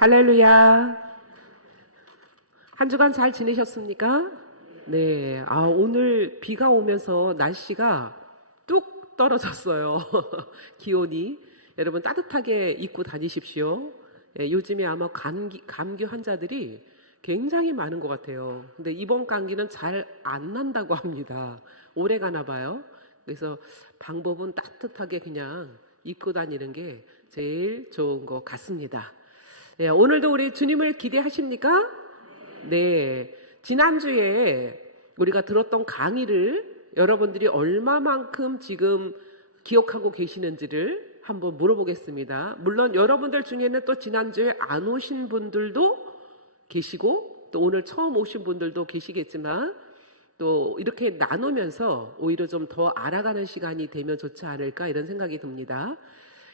할렐루야. 한 주간 잘 지내셨습니까? 네. 오늘 비가 오면서 날씨가 뚝 떨어졌어요. 기온이. 여러분 따뜻하게 입고 다니십시오. 요즘에 아마 감기 환자들이 굉장히 많은 것 같아요. 근데 이번 감기는 잘 안 난다고 합니다. 오래 가나 봐요. 그래서 방법은 따뜻하게 그냥 입고 다니는 게 제일 좋은 것 같습니다. 오늘도 우리 주님을 기대하십니까? 네. 지난주에 우리가 들었던 강의를 여러분들이 얼마만큼 지금 기억하고 계시는지를 한번 물어보겠습니다. 물론 여러분들 중에는 또 지난주에 안 오신 분들도 계시고 또 오늘 처음 오신 분들도 계시겠지만 또 이렇게 나누면서 오히려 좀 더 알아가는 시간이 되면 좋지 않을까 이런 생각이 듭니다.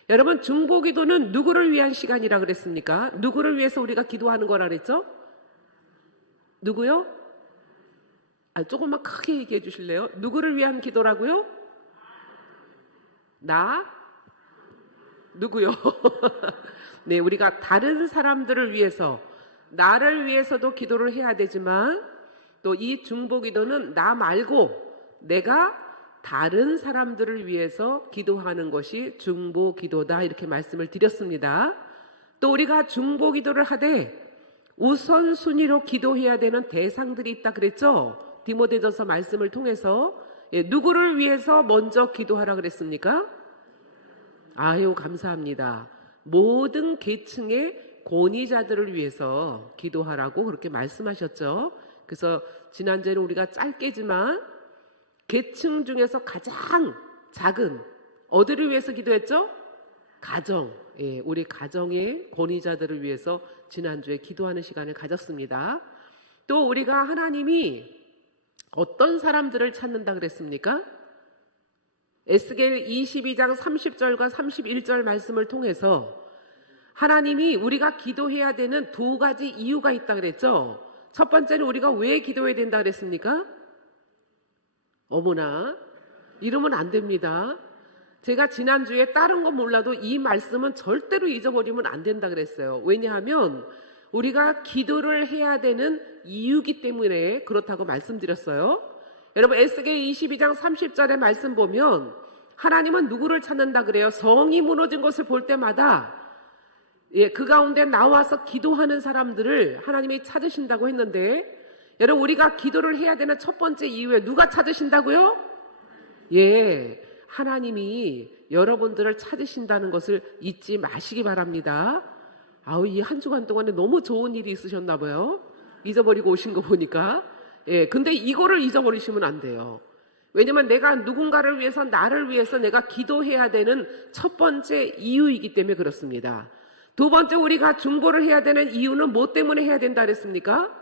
여러분 중보기도는 누구를 위한 시간이라 그랬습니까? 누구를 위해서 우리가 기도하는 거라 그랬죠? 누구요? 조금만 크게 얘기해 주실래요? 누구를 위한 기도라고요? 나? 누구요? 네, 우리가 다른 사람들을 위해서 나를 위해서도 기도를 해야 되지만 또 이 중보기도는 나 말고 내가 다른 사람들을 위해서 기도하는 것이 중보기도다 이렇게 말씀을 드렸습니다. 또 우리가 중보기도를 하되 우선순위로 기도해야 되는 대상들이 있다 그랬죠? 디모데전서 말씀을 통해서 누구를 위해서 먼저 기도하라 그랬습니까? 아유 감사합니다. 모든 계층의 권위자들을 위해서 기도하라고 그렇게 말씀하셨죠. 그래서 지난주에는 우리가 짧게지만 계층 중에서 가장 작은 어디를 위해서 기도했죠? 가정. 우리 가정의 권위자들을 위해서 지난주에 기도하는 시간을 가졌습니다. 또 우리가 하나님이 어떤 사람들을 찾는다 그랬습니까? 에스겔 22장 30절과 31절 말씀을 통해서 하나님이 우리가 기도해야 되는 두 가지 이유가 있다 그랬죠? 첫 번째는 우리가 왜 기도해야 된다 그랬습니까? 어머나 이러면 안 됩니다. 제가 지난주에 다른 건 몰라도 이 말씀은 절대로 잊어버리면 안 된다 그랬어요. 왜냐하면 우리가 기도를 해야 되는 이유이기 때문에 그렇다고 말씀드렸어요. 여러분 에스겔 22장 30절의 말씀 보면 하나님은 누구를 찾는다 그래요? 성이 무너진 것을 볼 때마다 그 가운데 나와서 기도하는 사람들을 하나님이 찾으신다고 했는데 여러분 우리가 기도를 해야 되는 첫 번째 이유에 누가 찾으신다고요? 하나님이 여러분들을 찾으신다는 것을 잊지 마시기 바랍니다. 이 한 주간 동안에 너무 좋은 일이 있으셨나 봐요. 잊어버리고 오신 거 보니까. 근데 이거를 잊어버리시면 안 돼요. 왜냐면 내가 누군가를 위해서 나를 위해서 내가 기도해야 되는 첫 번째 이유이기 때문에 그렇습니다. 두 번째 우리가 중보를 해야 되는 이유는 뭐 때문에 해야 된다 그랬습니까?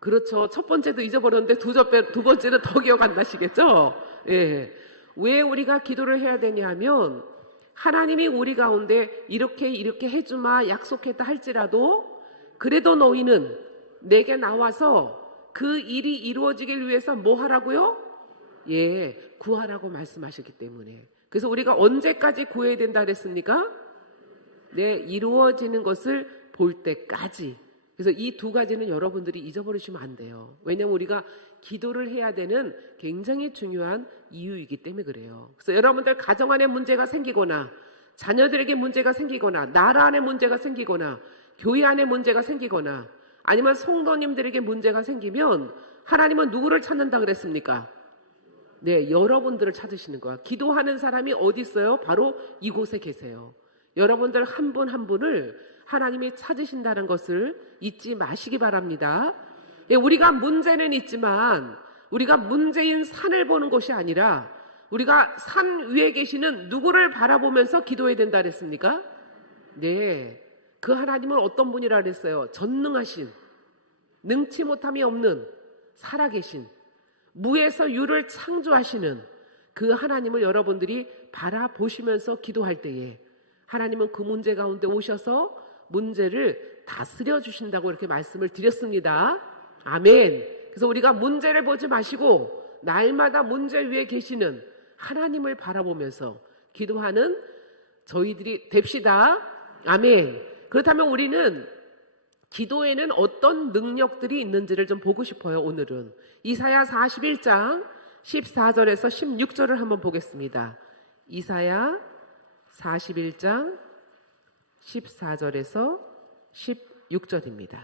그렇죠. 첫 번째도 잊어버렸는데 두 번째는 더 기억 안 나시겠죠? 왜 우리가 기도를 해야 되냐 하면 하나님이 우리 가운데 이렇게 해주마 약속했다 할지라도 그래도 너희는 내게 나와서 그 일이 이루어지길 위해서 뭐 하라고요? 구하라고 말씀하셨기 때문에. 그래서 우리가 언제까지 구해야 된다 그랬습니까? 이루어지는 것을 볼 때까지. 그래서 이 두 가지는 여러분들이 잊어버리시면 안 돼요. 왜냐하면 우리가 기도를 해야 되는 굉장히 중요한 이유이기 때문에 그래요. 그래서 여러분들 가정 안에 문제가 생기거나 자녀들에게 문제가 생기거나 나라 안에 문제가 생기거나 교회 안에 문제가 생기거나 아니면 성도님들에게 문제가 생기면 하나님은 누구를 찾는다 그랬습니까? 여러분들을 찾으시는 거야. 기도하는 사람이 어디 있어요? 바로 이곳에 계세요. 여러분들 한 분 한 분을 하나님이 찾으신다는 것을 잊지 마시기 바랍니다. 우리가 문제는 있지만 우리가 문제인 산을 보는 것이 아니라 우리가 산 위에 계시는 누구를 바라보면서 기도해야 된다 그랬습니까? 그 하나님은 어떤 분이라 그랬어요? 전능하신, 능치 못함이 없는, 살아계신, 무에서 유를 창조하시는 그 하나님을 여러분들이 바라보시면서 기도할 때에 하나님은 그 문제 가운데 오셔서 문제를 다스려 주신다고 이렇게 말씀을 드렸습니다. 아멘. 그래서 우리가 문제를 보지 마시고 날마다 문제 위에 계시는 하나님을 바라보면서 기도하는 저희들이 됩시다. 아멘. 그렇다면 우리는 기도에는 어떤 능력들이 있는지를 좀 보고 싶어요. 오늘은 이사야 41장 14절에서 16절을 한번 보겠습니다. 이사야 41장 14절에서 16절입니다.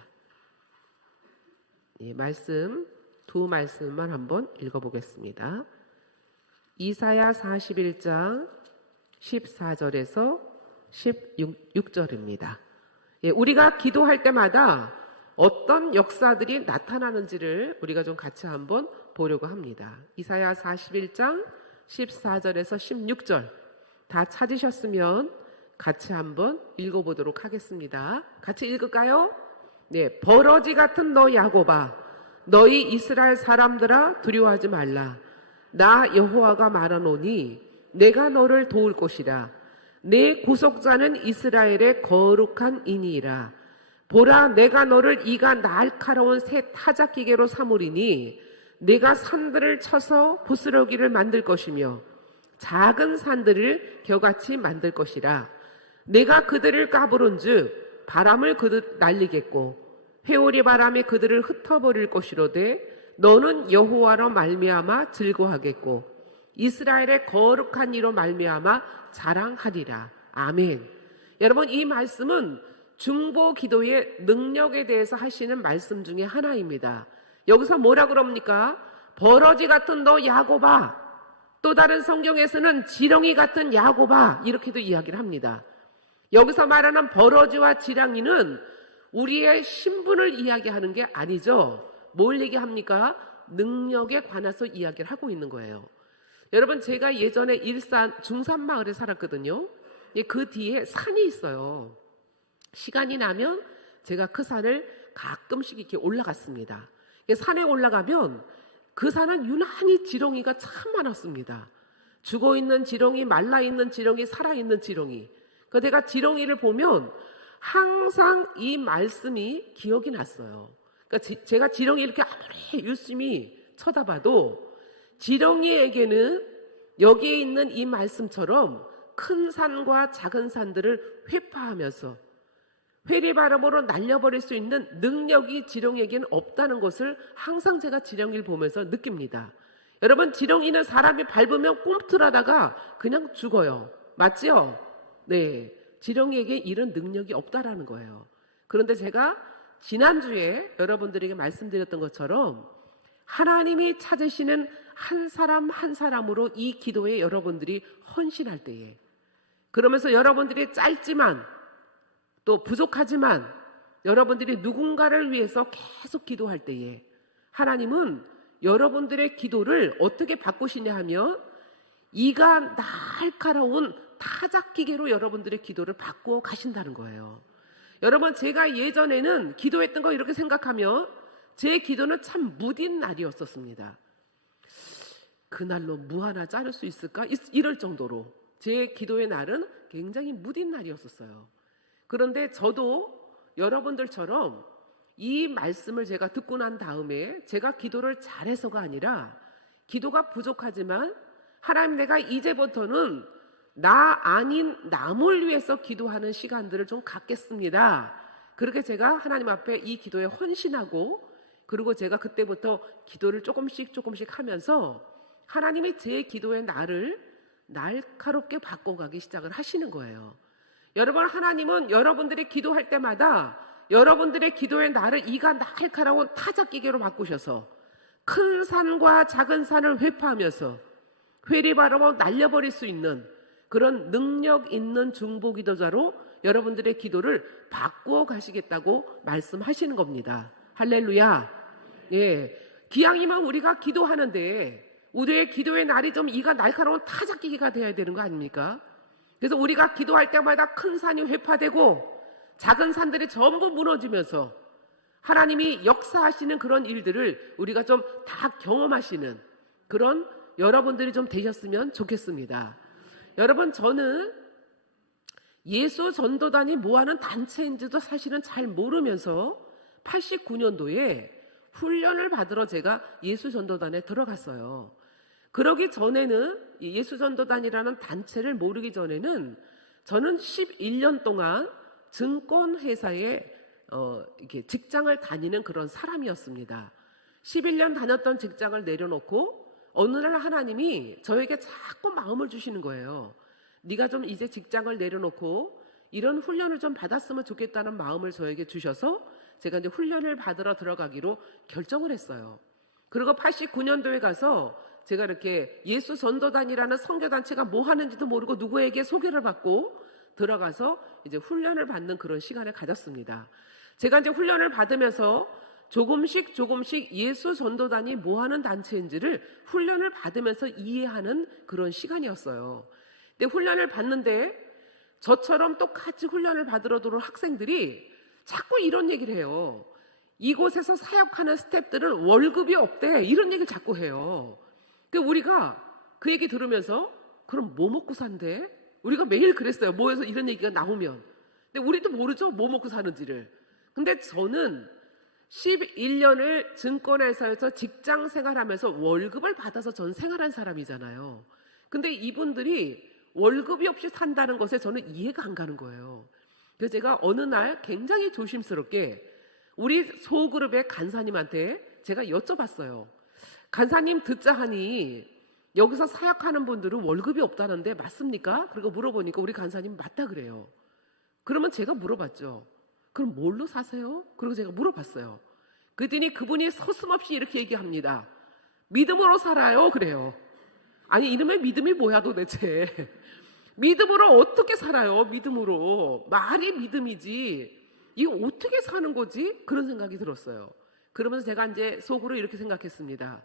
말씀 두 말씀만 한번 읽어보겠습니다. 이사야 41장 14절에서 16절입니다. 우리가 기도할 때마다 어떤 역사들이 나타나는지를 우리가 좀 같이 한번 보려고 합니다. 이사야 41장 14절에서 16절 다 찾으셨으면 같이 한번 읽어보도록 하겠습니다. 같이 읽을까요? 네, 버러지 같은 너 야곱아, 너희 이스라엘 사람들아 두려워하지 말라. 나 여호와가 말하노니 내가 너를 도울 것이라. 내 구속자는 이스라엘의 거룩한 이니이라. 보라, 내가 너를 이가 날카로운 새 타작기계로 삼으리니 내가 산들을 쳐서 부스러기를 만들 것이며 작은 산들을 겨같이 만들 것이라. 내가 그들을 까부른즉 바람을 그들 날리겠고 회오리 바람이 그들을 흩어버릴 것이로되 너는 여호와로 말미암아 즐거워하겠고 이스라엘의 거룩한 이로 말미암아 자랑하리라. 아멘. 여러분, 이 말씀은 중보 기도의 능력에 대해서 하시는 말씀 중에 하나입니다. 여기서 뭐라 그럽니까? 버러지 같은 너 야곱아, 또 다른 성경에서는 지렁이 같은 야곱아, 이렇게도 이야기를 합니다. 여기서 말하는 버러지와 지렁이는 우리의 신분을 이야기하는 게 아니죠. 뭘 얘기합니까? 능력에 관해서 이야기를 하고 있는 거예요. 여러분, 제가 예전에 일산 중산마을에 살았거든요. 그 뒤에 산이 있어요. 시간이 나면 제가 그 산을 가끔씩 이렇게 올라갔습니다. 산에 올라가면 그 산은 유난히 지렁이가 참 많았습니다. 죽어있는 지렁이, 말라있는 지렁이, 살아있는 지렁이. 내가 지렁이를 보면 항상 이 말씀이 기억이 났어요. 그러니까 제가 지렁이 이렇게 아무리 유심히 쳐다봐도 지렁이에게는 여기에 있는 이 말씀처럼 큰 산과 작은 산들을 회파하면서 회리바람으로 날려버릴 수 있는 능력이 지렁이에게는 없다는 것을 항상 제가 지렁이를 보면서 느낍니다. 여러분, 지렁이는 사람이 밟으면 꿈틀하다가 그냥 죽어요. 맞죠? 네, 지렁이에게 이런 능력이 없다라는 거예요. 그런데 제가 지난주에 여러분들에게 말씀드렸던 것처럼 하나님이 찾으시는 한 사람 한 사람으로 이 기도에 여러분들이 헌신할 때에, 그러면서 여러분들이 짧지만 또 부족하지만 여러분들이 누군가를 위해서 계속 기도할 때에 하나님은 여러분들의 기도를 어떻게 바꾸시냐 하면 이가 날카로운 타작기계로 여러분들의 기도를 바꾸어 가신다는 거예요. 여러분, 제가 예전에는 기도했던 거 이렇게 생각하면 제 기도는 참 무딘 날이었었습니다. 그날로 무 하나 자를 수 있을까? 이럴 정도로 제 기도의 날은 굉장히 무딘 날이었었어요. 그런데 저도 여러분들처럼 이 말씀을 제가 듣고 난 다음에 제가 기도를 잘해서가 아니라 기도가 부족하지만 하나님, 내가 이제부터는 나 아닌 남을 위해서 기도하는 시간들을 좀 갖겠습니다. 그렇게 제가 하나님 앞에 이 기도에 헌신하고, 그리고 제가 그때부터 기도를 조금씩 하면서 하나님이 제 기도의 날을 날카롭게 바꿔가기 시작을 하시는 거예요. 여러분, 하나님은 여러분들이 기도할 때마다 여러분들의 기도의 날을 이가 날카로운 타작기계로 바꾸셔서 큰 산과 작은 산을 회파하면서 회리바람으로 날려버릴 수 있는 그런 능력 있는 중보기도자로 여러분들의 기도를 바꾸어 가시겠다고 말씀하시는 겁니다. 할렐루야. 예, 기왕이면 우리가 기도하는데 우리의 기도의 날이 좀 이가 날카로운 타작기계가 되어야 되는 거 아닙니까? 그래서 우리가 기도할 때마다 큰 산이 회파되고 작은 산들이 전부 무너지면서 하나님이 역사하시는 그런 일들을 우리가 좀 다 경험하시는 그런 여러분들이 좀 되셨으면 좋겠습니다. 여러분, 저는 예수 전도단이 뭐하는 단체인지도 사실은 잘 모르면서 89년도에 훈련을 받으러 제가 예수 전도단에 들어갔어요. 그러기 전에는 예수 전도단이라는 단체를 모르기 전에는 저는 11년 동안 증권회사에 이렇게 직장을 다니는 그런 사람이었습니다. 11년 다녔던 직장을 내려놓고 어느 날 하나님이 저에게 자꾸 마음을 주시는 거예요. 네가 좀 이제 직장을 내려놓고 이런 훈련을 좀 받았으면 좋겠다는 마음을 저에게 주셔서 제가 이제 훈련을 받으러 들어가기로 결정을 했어요. 그리고 89년도에 가서 제가 이렇게 예수 전도단이라는 선교단체가 뭐 하는지도 모르고 누구에게 소개를 받고 들어가서 이제 훈련을 받는 그런 시간을 가졌습니다. 제가 이제 훈련을 받으면서 조금씩 예수 전도단이 뭐 하는 단체인지를 훈련을 받으면서 이해하는 그런 시간이었어요. 근데 훈련을 받는데 저처럼 똑같이 훈련을 받으러 들어온 학생들이 자꾸 이런 얘기를 해요. 이곳에서 사역하는 스태프들은 월급이 없대. 이런 얘기를 자꾸 해요. 그러니까 우리가 그 얘기 들으면서 그럼 뭐 먹고 산대? 우리가 매일 그랬어요. 모여서 이런 얘기가 나오면. 근데 우리도 모르죠. 뭐 먹고 사는지를. 근데 저는 11년을 증권회사에서 직장 생활하면서 월급을 받아서 전 생활한 사람이잖아요. 근데 이분들이 월급이 없이 산다는 것에 저는 이해가 안 가는 거예요. 그래서 제가 어느 날 굉장히 조심스럽게 우리 소그룹의 간사님한테 제가 여쭤봤어요. 간사님 듣자 하니 여기서 사역하는 분들은 월급이 없다는데 맞습니까? 그리고 물어보니까 우리 간사님 맞다 그래요. 그러면 제가 물어봤죠. 그럼 뭘로 사세요? 그리고 제가 물어봤어요. 그랬더니 그분이 서슴없이 이렇게 얘기합니다. 믿음으로 살아요. 그래요. 아니 이놈의 믿음이 뭐야 도대체. 믿음으로 어떻게 살아요? 믿음으로. 말이 믿음이지. 이거 어떻게 사는 거지? 그런 생각이 들었어요. 그러면서 제가 이제 속으로 이렇게 생각했습니다.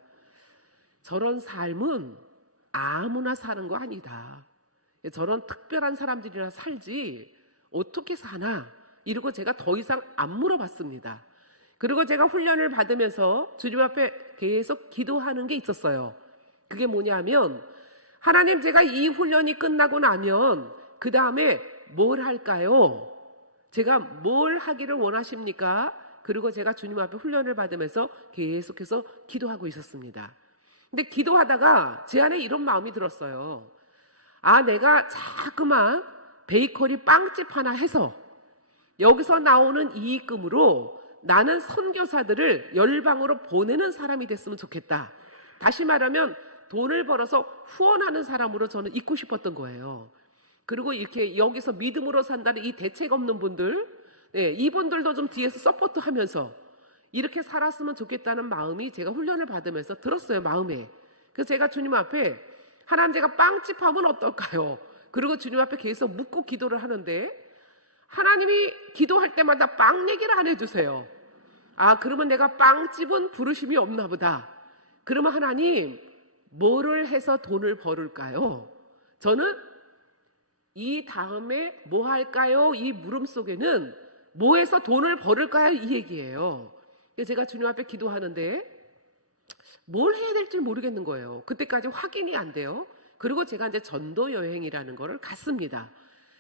저런 삶은 아무나 사는 거 아니다. 저런 특별한 사람들이나 살지 어떻게 사나? 이러고 제가 더 이상 안 물어봤습니다. 그리고 제가 훈련을 받으면서 주님 앞에 계속 기도하는 게 있었어요. 그게 뭐냐면 하나님 제가 이 훈련이 끝나고 나면 그 다음에 뭘 할까요? 제가 뭘 하기를 원하십니까? 그리고 제가 주님 앞에 훈련을 받으면서 계속해서 기도하고 있었습니다. 근데 기도하다가 제 안에 이런 마음이 들었어요. 아, 내가 자꾸만 베이커리 빵집 하나 해서 여기서 나오는 이익금으로 나는 선교사들을 열방으로 보내는 사람이 됐으면 좋겠다. 다시 말하면 돈을 벌어서 후원하는 사람으로 저는 있고 싶었던 거예요. 그리고 이렇게 여기서 믿음으로 산다는 이 대책 없는 분들, 이분들도 좀 뒤에서 서포트하면서 이렇게 살았으면 좋겠다는 마음이 제가 훈련을 받으면서 들었어요, 마음에. 그래서 제가 주님 앞에 하나님 제가 빵집 하면 어떨까요? 그리고 주님 앞에 계속 묻고 기도를 하는데 하나님이 기도할 때마다 빵 얘기를 안 해주세요. 아, 그러면 내가 빵집은 부르심이 없나 보다. 그러면 하나님 뭐를 해서 돈을 벌을까요? 저는 이 다음에 뭐 할까요? 이 물음 속에는 뭐 해서 돈을 벌을까요? 이 얘기예요. 제가 주님 앞에 기도하는데 뭘 해야 될지 모르겠는 거예요. 그때까지 확인이 안 돼요. 그리고 제가 이제 전도 여행이라는 거를 갔습니다.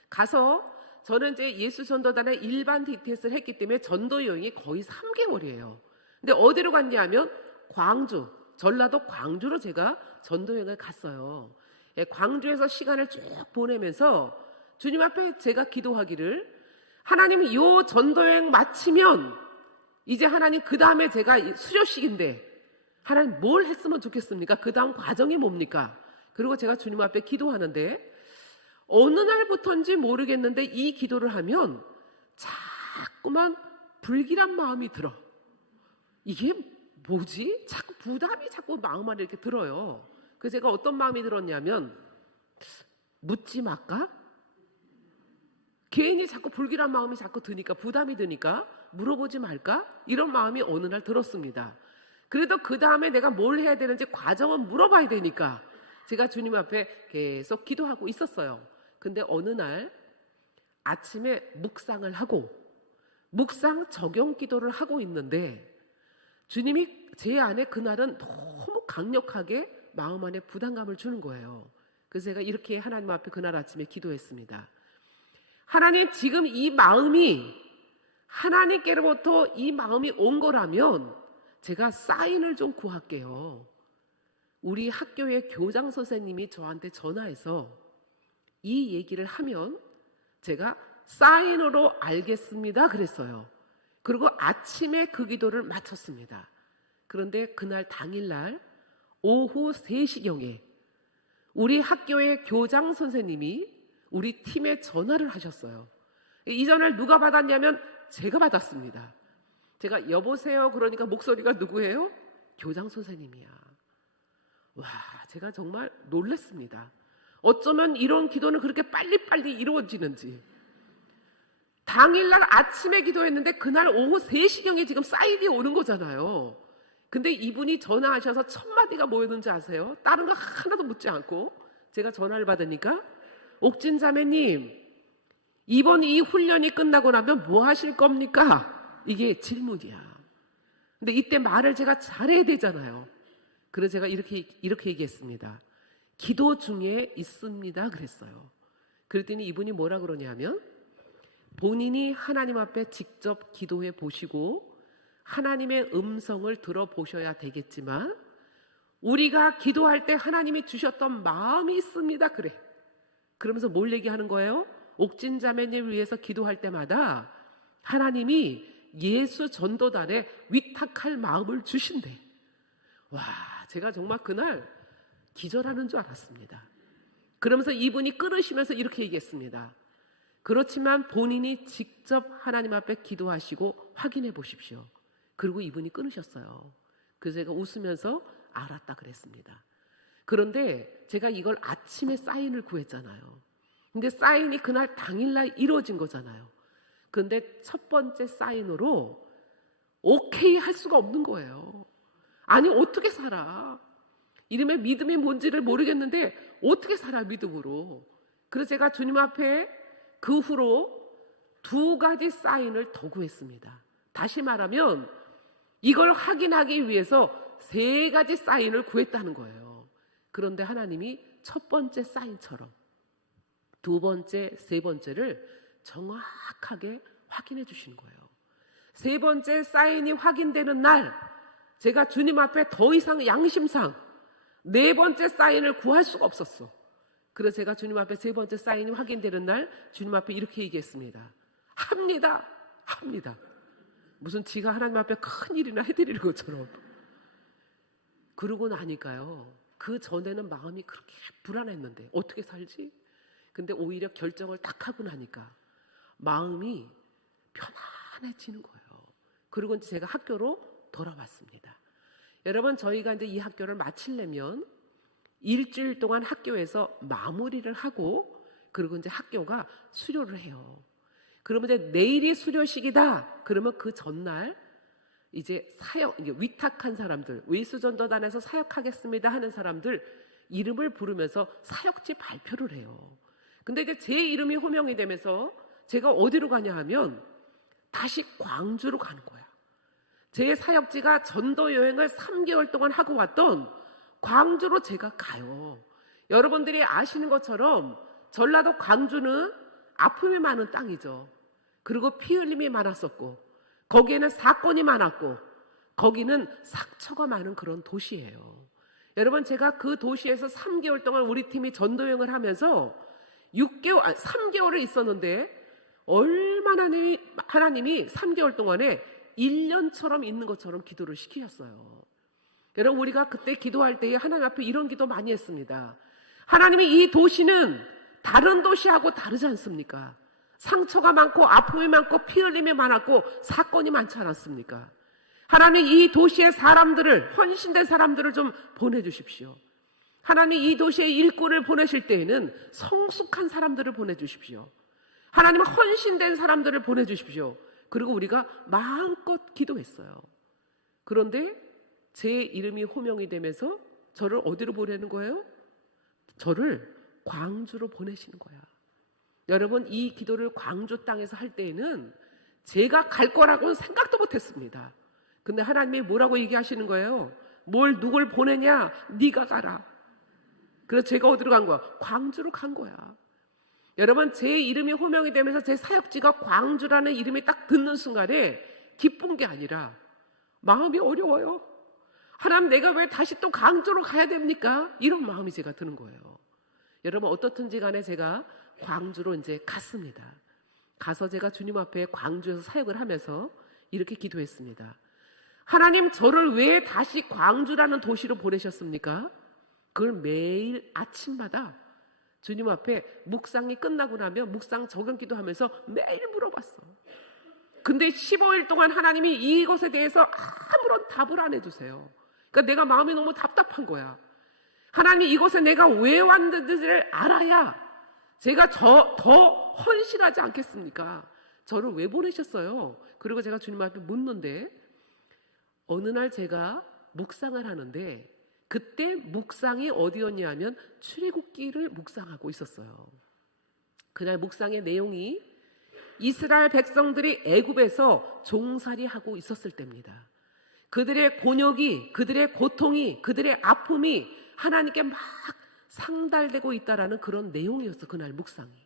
가서 저는 이제 예수 전도단의 일반 DTS를 했기 때문에 전도 여행이 거의 3개월이에요. 근데 어디로 갔냐면 광주, 전라도 광주로 제가 전도 여행을 갔어요. 광주에서 시간을 쭉 보내면서 주님 앞에 제가 기도하기를 하나님 요 전도 여행 마치면 이제 하나님 그 다음에 제가 수료식인데 하나님 뭘 했으면 좋겠습니까? 그 다음 과정이 뭡니까? 그리고 제가 주님 앞에 기도하는데 어느 날부터인지 모르겠는데 이 기도를 하면 자꾸만 불길한 마음이 들어. 이게 뭐지? 자꾸 부담이 자꾸 마음 안에 이렇게 들어요. 그래서 제가 어떤 마음이 들었냐면 묻지 말까? 괜히 자꾸 불길한 마음이 자꾸 드니까 부담이 드니까 물어보지 말까? 이런 마음이 어느 날 들었습니다. 그래도 그 다음에 내가 뭘 해야 되는지 과정은 물어봐야 되니까 제가 주님 앞에 계속 기도하고 있었어요. 근데 어느 날 아침에 묵상을 하고 묵상 적용 기도를 하고 있는데 주님이 제 안에 그날은 너무 강력하게 마음 안에 부담감을 주는 거예요. 그래서 제가 이렇게 하나님 앞에 그날 아침에 기도했습니다. 하나님 지금 이 마음이 하나님께로부터 이 마음이 온 거라면 제가 사인을 좀 구할게요. 우리 학교의 교장 선생님이 저한테 전화해서 이 얘기를 하면 제가 사인으로 알겠습니다 그랬어요. 그리고 아침에 그 기도를 마쳤습니다. 그런데 그날 당일날 오후 3시경에 우리 학교의 교장 선생님이 우리 팀에 전화를 하셨어요. 이 전화를 누가 받았냐면 제가 받았습니다. 제가 여보세요 그러니까 목소리가 누구예요? 교장 선생님이야. 와, 제가 정말 놀랐습니다. 어쩌면 이런 기도는 그렇게 빨리빨리 이루어지는지. 당일날 아침에 기도했는데 그날 오후 3시경에 지금 사인이 오는 거잖아요. 근데 이분이 전화하셔서 첫 마디가 뭐였는지 아세요? 다른 거 하나도 묻지 않고 제가 전화를 받으니까 옥진 자매님, 이번 이 훈련이 끝나고 나면 뭐 하실 겁니까? 이게 질문이야. 근데 이때 말을 제가 잘해야 되잖아요. 그래서 제가 이렇게 얘기했습니다. 기도 중에 있습니다 그랬어요. 그랬더니 이분이 뭐라 그러냐면 본인이 하나님 앞에 직접 기도해 보시고 하나님의 음성을 들어보셔야 되겠지만 우리가 기도할 때 하나님이 주셨던 마음이 있습니다 그래. 그러면서 뭘 얘기하는 거예요? 옥진 자매님 위해서 기도할 때마다 하나님이 예수 전도단에 위탁할 마음을 주신대. 와, 제가 정말 그날 기절하는 줄 알았습니다. 그러면서 이분이 끊으시면서 이렇게 얘기했습니다. 그렇지만 본인이 직접 하나님 앞에 기도하시고 확인해 보십시오. 그리고 이분이 끊으셨어요. 그래서 제가 웃으면서 알았다 그랬습니다. 그런데 제가 이걸 아침에 사인을 구했잖아요. 근데 사인이 그날 당일날 이루어진 거잖아요. 그런데 첫 번째 사인으로 오케이 할 수가 없는 거예요. 아니 어떻게 살아? 이름에 믿음이 뭔지를 모르겠는데 어떻게 살아 믿음으로. 그래서 제가 주님 앞에 그 후로 2가지 사인을 더 구했습니다. 다시 말하면 이걸 확인하기 위해서 3가지 사인을 구했다는 거예요. 그런데 하나님이 첫 번째 사인처럼 2번째, 3번째를 정확하게 확인해 주시는 거예요. 3번째 사인이 확인되는 날 제가 주님 앞에 더 이상 양심상 4번째 사인을 구할 수가 없었어. 그래서 제가 주님 앞에 3번째 사인이 확인되는 날 주님 앞에 이렇게 얘기했습니다. 합니다. 무슨 지가 하나님 앞에 큰 일이나 해드리는 것처럼. 그러고 나니까요, 그 전에는 마음이 그렇게 불안했는데 어떻게 살지? 근데 오히려 결정을 딱 하고 나니까 마음이 편안해지는 거예요. 그리고 이제 제가 학교로 돌아왔습니다. 여러분, 저희가 이제 이 학교를 마치려면 일주일 동안 학교에서 마무리를 하고 그리고 이제 학교가 수료를 해요. 그러면 이제 내일이 수료식이다. 그러면 그 전날 이제 위탁한 사람들, 외수전도단에서 사역하겠습니다 하는 사람들 이름을 부르면서 사역지 발표를 해요. 근데 이제 제 이름이 호명이 되면서 제가 어디로 가냐 하면 다시 광주로 가는 거야. 제 사역지가 전도 여행을 3개월 동안 하고 왔던 광주로 제가 가요. 여러분들이 아시는 것처럼 전라도 광주는 아픔이 많은 땅이죠. 그리고 피 흘림이 많았었고 거기에는 사건이 많았고 거기는 상처가 많은 그런 도시예요. 여러분, 제가 그 도시에서 3개월 동안 우리 팀이 전도 여행을 하면서 3개월을 있었는데 얼마나 하나님이 3개월 동안에 1년처럼 있는 것처럼 기도를 시키셨어요. 여러분, 우리가 그때 기도할 때에 하나님 앞에 이런 기도 많이 했습니다. 하나님이 이 도시는 다른 도시하고 다르지 않습니까? 상처가 많고 아픔이 많고 피 흘림이 많았고 사건이 많지 않았습니까? 하나님, 이 도시의 사람들을, 헌신된 사람들을 좀 보내주십시오. 하나님, 이 도시의 일꾼을 보내실 때에는 성숙한 사람들을 보내주십시오. 하나님, 헌신된 사람들을 보내주십시오. 그리고 우리가 마음껏 기도했어요. 그런데 제 이름이 호명이 되면서 저를 어디로 보내는 거예요? 저를 광주로 보내시는 거야. 여러분, 이 기도를 광주 땅에서 할 때에는 제가 갈 거라고는 생각도 못했습니다. 근데 하나님이 뭐라고 얘기하시는 거예요? 누굴 보내냐? 네가 가라. 그래서 제가 어디로 간 거야? 광주로 간 거야. 여러분, 제 이름이 호명이 되면서 제 사역지가 광주라는 이름이 딱 듣는 순간에 기쁜 게 아니라 마음이 어려워요. 하나님, 내가 왜 다시 또 광주로 가야 됩니까? 이런 마음이 제가 드는 거예요. 여러분, 어떻든지 간에 제가 광주로 이제 갔습니다. 가서 제가 주님 앞에 광주에서 사역을 하면서 이렇게 기도했습니다. 하나님, 저를 왜 다시 광주라는 도시로 보내셨습니까? 그걸 매일 아침마다 주님 앞에 묵상이 끝나고 나면 묵상 적용 기도하면서 매일 물어봤어. 근데 15일 동안 하나님이 이것에 대해서 아무런 답을 안 해주세요. 그러니까 내가 마음이 너무 답답한 거야. 하나님, 이곳에 내가 왜 왔는지를 알아야 제가 더 헌신하지 않겠습니까? 저를 왜 보내셨어요? 그리고 제가 주님 앞에 묻는데, 어느 날 제가 묵상을 하는데 그때 묵상이 어디였냐면 출애굽기를 묵상하고 있었어요. 그날 묵상의 내용이 이스라엘 백성들이 애굽에서 종살이하고 있었을 때입니다. 그들의 곤욕이, 그들의 고통이, 그들의 아픔이 하나님께 막 상달되고 있다라는 그런 내용이었어, 그날 묵상이.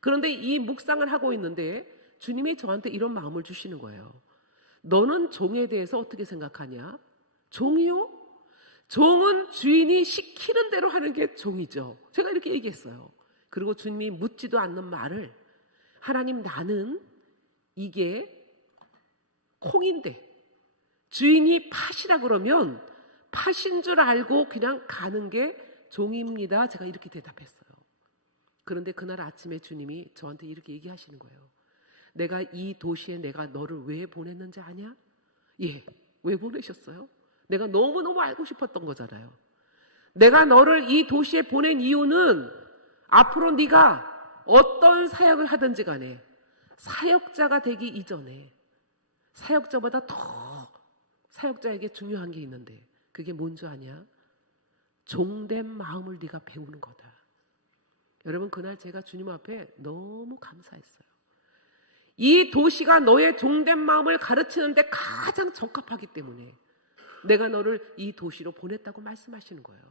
그런데 이 묵상을 하고 있는데 주님이 저한테 이런 마음을 주시는 거예요. 너는 종에 대해서 어떻게 생각하냐? 종이요? 종은 주인이 시키는 대로 하는 게 종이죠. 제가 이렇게 얘기했어요. 그리고 주님이 묻지도 않는 말을, 하나님, 나는 이게 콩인데 주인이 팥이라 그러면 팥인 줄 알고 그냥 가는 게 종입니다. 제가 이렇게 대답했어요. 그런데 그날 아침에 주님이 저한테 이렇게 얘기하시는 거예요. 내가 이 도시에 내가 너를 왜 보냈는지 아냐? 예, 왜 보내셨어요? 내가 너무너무 알고 싶었던 거잖아요. 내가 너를 이 도시에 보낸 이유는 앞으로 네가 어떤 사역을 하든지 간에 사역자가 되기 이전에 사역자보다 더 사역자에게 중요한 게 있는데 그게 뭔지 아냐? 종된 마음을 네가 배우는 거다. 여러분, 그날 제가 주님 앞에 너무 감사했어요. 이 도시가 너의 종된 마음을 가르치는데 가장 적합하기 때문에 내가 너를 이 도시로 보냈다고 말씀하시는 거예요.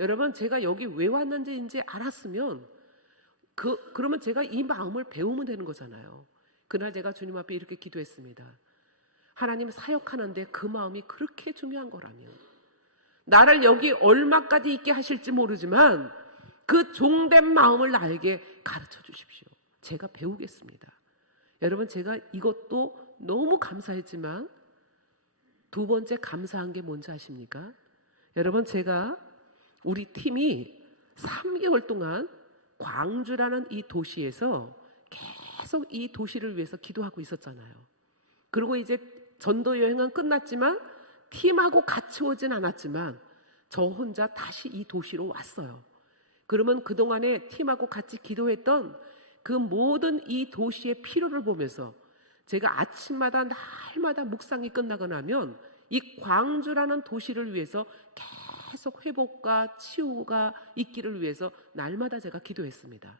여러분, 제가 여기 왜 왔는지 이제 알았으면 그러면 제가 이 마음을 배우면 되는 거잖아요. 그날 제가 주님 앞에 이렇게 기도했습니다. 하나님, 사역하는데 그 마음이 그렇게 중요한 거라면 나를 여기 얼마까지 있게 하실지 모르지만 그 종된 마음을 나에게 가르쳐 주십시오. 제가 배우겠습니다. 여러분, 제가 이것도 너무 감사했지만 두 번째 감사한 게 뭔지 아십니까? 여러분, 제가 우리 팀이 3개월 동안 광주라는 이 도시에서 계속 이 도시를 위해서 기도하고 있었잖아요. 그리고 이제 전도 여행은 끝났지만 팀하고 같이 오진 않았지만 저 혼자 다시 이 도시로 왔어요. 그러면 그동안에 팀하고 같이 기도했던 그 모든 이 도시의 필요를 보면서 제가 아침마다 날마다 묵상이 끝나고 나면 이 광주라는 도시를 위해서 계속 회복과 치유가 있기를 위해서 날마다 제가 기도했습니다.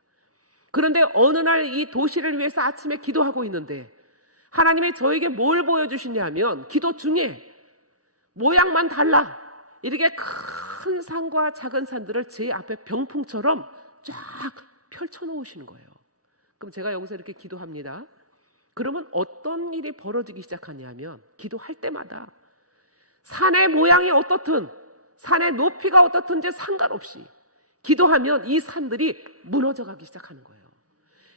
그런데 어느 날 이 도시를 위해서 아침에 기도하고 있는데 하나님이 저에게 뭘 보여주시냐면 기도 중에 모양만 달라 이렇게 큰 산과 작은 산들을 제 앞에 병풍처럼 쫙 펼쳐놓으시는 거예요. 그럼 제가 여기서 이렇게 기도합니다. 그러면 어떤 일이 벌어지기 시작하냐면 기도할 때마다 산의 모양이 어떻든 산의 높이가 어떻든지 상관없이 기도하면 이 산들이 무너져 가기 시작하는 거예요.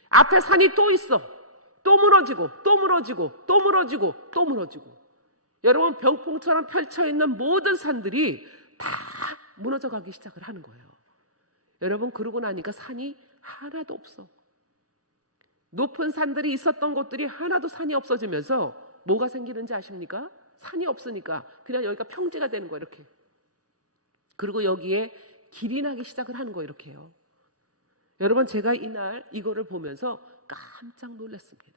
앞에 산이 또 있어. 또 무너지고 또 무너지고 또 무너지고 또 무너지고. 여러분, 병풍처럼 펼쳐있는 모든 산들이 다 무너져 가기 시작을 하는 거예요. 여러분, 그러고 나니까 산이 하나도 없어. 높은 산들이 있었던 곳들이 하나도 산이 없어지면서 뭐가 생기는지 아십니까? 산이 없으니까 그냥 여기가 평지가 되는 거예요. 이렇게. 그리고 여기에 길이 나기 시작을 하는 거예요. 이렇게요. 여러분, 제가 이날 이거를 보면서 깜짝 놀랐습니다.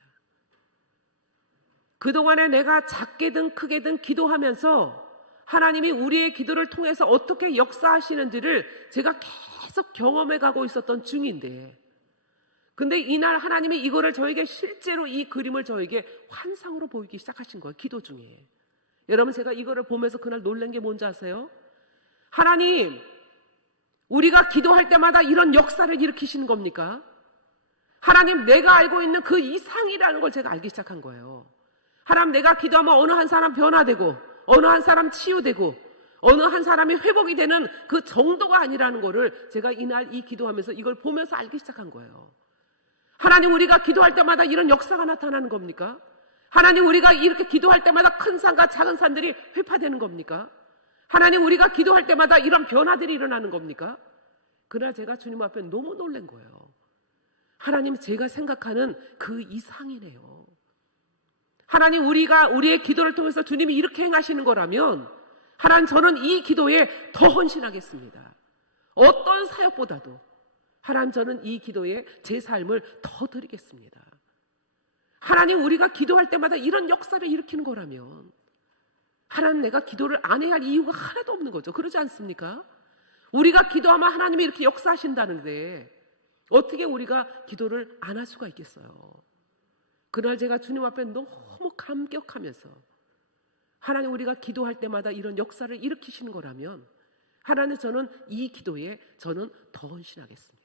그동안에 내가 작게든 크게든 기도하면서 하나님이 우리의 기도를 통해서 어떻게 역사하시는지를 제가 계속 경험해 가고 있었던 중인데, 근데 이날 하나님이 이거를 저에게 실제로 이 그림을 저에게 환상으로 보이기 시작하신 거예요. 기도 중에. 여러분, 제가 이거를 보면서 그날 놀란 게 뭔지 아세요? 하나님, 우리가 기도할 때마다 이런 역사를 일으키시는 겁니까? 하나님, 내가 알고 있는 그 이상이라는 걸 제가 알기 시작한 거예요. 하나님, 내가 기도하면 어느 한 사람 변화되고 어느 한 사람 치유되고 어느 한 사람이 회복이 되는 그 정도가 아니라는 거를 제가 이날 이 기도하면서 이걸 보면서 알기 시작한 거예요. 하나님, 우리가 기도할 때마다 이런 역사가 나타나는 겁니까? 하나님, 우리가 이렇게 기도할 때마다 큰 산과 작은 산들이 회파되는 겁니까? 하나님, 우리가 기도할 때마다 이런 변화들이 일어나는 겁니까? 그러나 제가 주님 앞에 너무 놀란 거예요. 하나님, 제가 생각하는 그 이상이네요. 하나님, 우리의 기도를 통해서 주님이 이렇게 행하시는 거라면 하나님, 저는 이 기도에 더 헌신하겠습니다. 어떤 사역보다도 하나님, 저는 이 기도에 제 삶을 더 드리겠습니다. 하나님, 우리가 기도할 때마다 이런 역사를 일으키는 거라면 하나님, 내가 기도를 안 해야 할 이유가 하나도 없는 거죠. 그러지 않습니까? 우리가 기도하면 하나님이 이렇게 역사하신다는데 어떻게 우리가 기도를 안 할 수가 있겠어요? 그날 제가 주님 앞에 너무 감격하면서 하나님, 우리가 기도할 때마다 이런 역사를 일으키시는 거라면 하나님, 저는 이 기도에 저는 더 헌신하겠습니다.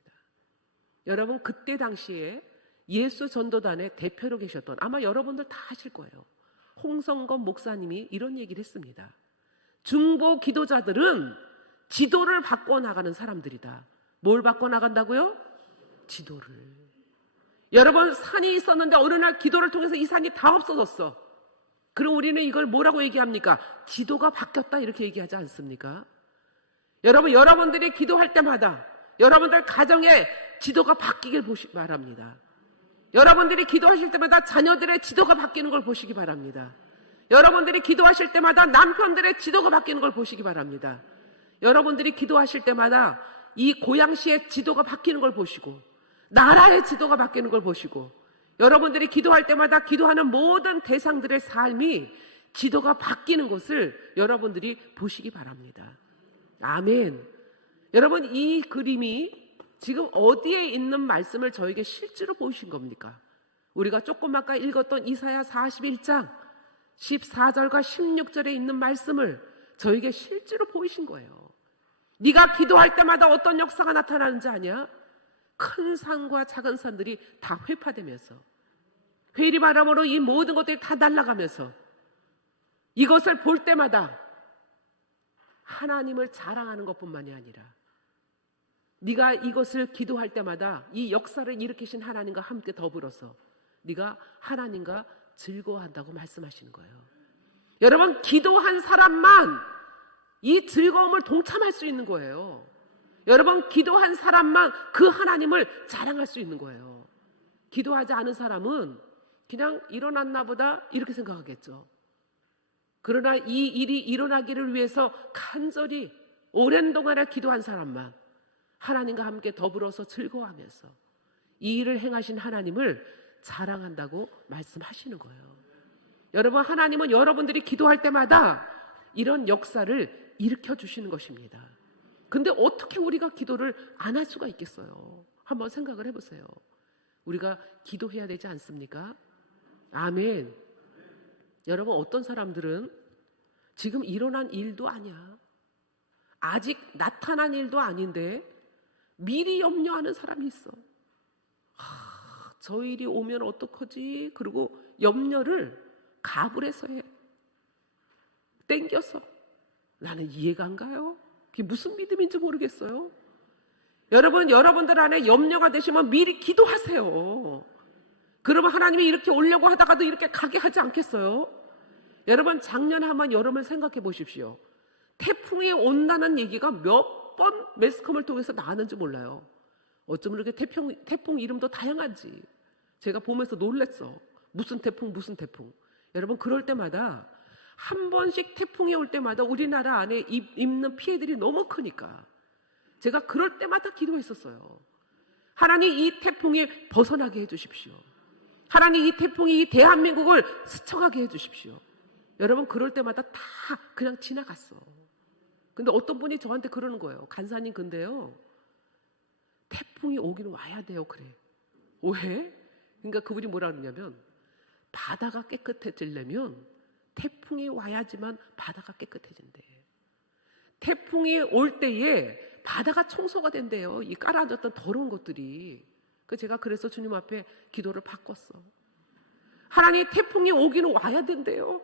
여러분, 그때 당시에 예수 전도단의 대표로 계셨던, 아마 여러분들 다 아실 거예요, 홍성건 목사님이 이런 얘기를 했습니다. 중보 기도자들은 지도를 바꿔 나가는 사람들이다. 뭘 바꿔 나간다고요? 지도를. 여러분, 산이 있었는데 어느 날 기도를 통해서 이 산이 다 없어졌어. 그럼 우리는 이걸 뭐라고 얘기합니까? 지도가 바뀌었다, 이렇게 얘기하지 않습니까? 여러분, 여러분들이 기도할 때마다 여러분들 가정에 지도가 바뀌길 보시기 바랍니다. 여러분들이 기도하실 때마다 자녀들의 지도가 바뀌는 걸 보시기 바랍니다. 여러분들이 기도하실 때마다 남편들의 지도가 바뀌는 걸 보시기 바랍니다. 여러분들이 기도하실 때마다 이 고양시의 지도가 바뀌는 걸 보시고 나라의 지도가 바뀌는 걸 보시고 여러분들이 기도할 때마다 기도하는 모든 대상들의 삶이 지도가 바뀌는 것을 여러분들이 보시기 바랍니다. 아멘. 여러분, 이 그림이 지금 어디에 있는 말씀을 저에게 실제로 보이신 겁니까? 우리가 조금 아까 읽었던 이사야 41장 14절과 16절에 있는 말씀을 저에게 실제로 보이신 거예요. 네가 기도할 때마다 어떤 역사가 나타나는지 아냐? 큰 산과 작은 산들이 다 회파되면서 회리바람으로 이 모든 것들이 다 날아가면서 이것을 볼 때마다 하나님을 자랑하는 것뿐만이 아니라 네가 이것을 기도할 때마다 이 역사를 일으키신 하나님과 함께 더불어서 네가 하나님과 즐거워한다고 말씀하시는 거예요. 여러분, 기도한 사람만 이 즐거움을 동참할 수 있는 거예요. 여러분, 기도한 사람만 그 하나님을 자랑할 수 있는 거예요. 기도하지 않은 사람은 그냥 일어났나 보다 이렇게 생각하겠죠. 그러나 이 일이 일어나기를 위해서 간절히 오랜 동안에 기도한 사람만 하나님과 함께 더불어서 즐거워하면서 이 일을 행하신 하나님을 자랑한다고 말씀하시는 거예요. 여러분, 하나님은 여러분들이 기도할 때마다 이런 역사를 일으켜 주시는 것입니다. 근데 어떻게 우리가 기도를 안 할 수가 있겠어요? 한번 생각을 해보세요. 우리가 기도해야 되지 않습니까? 아멘. 여러분, 어떤 사람들은 지금 일어난 일도 아니야, 아직 나타난 일도 아닌데 미리 염려하는 사람이 있어. 저 일이 오면 어떡하지? 그리고 염려를 가불해서 해. 땡겨서. 나는 이해가 안 가요. 그게 무슨 믿음인지 모르겠어요. 여러분, 여러분들 안에 염려가 되시면 미리 기도하세요. 그러면 하나님이 이렇게 오려고 하다가도 이렇게 가게 하지 않겠어요? 여러분, 작년에 한번 여름을 생각해 보십시오. 태풍이 온다는 얘기가 몇 번 매스컴을 통해서 나왔는지 몰라요. 어쩌면 이렇게 태풍 이름도 다양한지 제가 보면서 놀랬어. 무슨 태풍 무슨 태풍. 여러분, 그럴 때마다 한 번씩 태풍이 올 때마다 우리나라 안에 입는 피해들이 너무 크니까 제가 그럴 때마다 기도했었어요. 하나님, 이 태풍이 벗어나게 해주십시오. 하나님, 이 태풍이 이 대한민국을 스쳐가게 해주십시오. 여러분, 그럴 때마다 다 그냥 지나갔어. 근데 어떤 분이 저한테 그러는 거예요. 간사님, 근데요, 태풍이 오기는 와야 돼요. 그래. 왜? 그러니까 그분이 뭐라 그러냐면, 바다가 깨끗해지려면 태풍이 와야지만 바다가 깨끗해진대. 태풍이 올 때에 바다가 청소가 된대요. 이 깔아놨던 더러운 것들이. 제가 그래서 주님 앞에 기도를 바꿨어. 하나님, 태풍이 오기는 와야 된대요.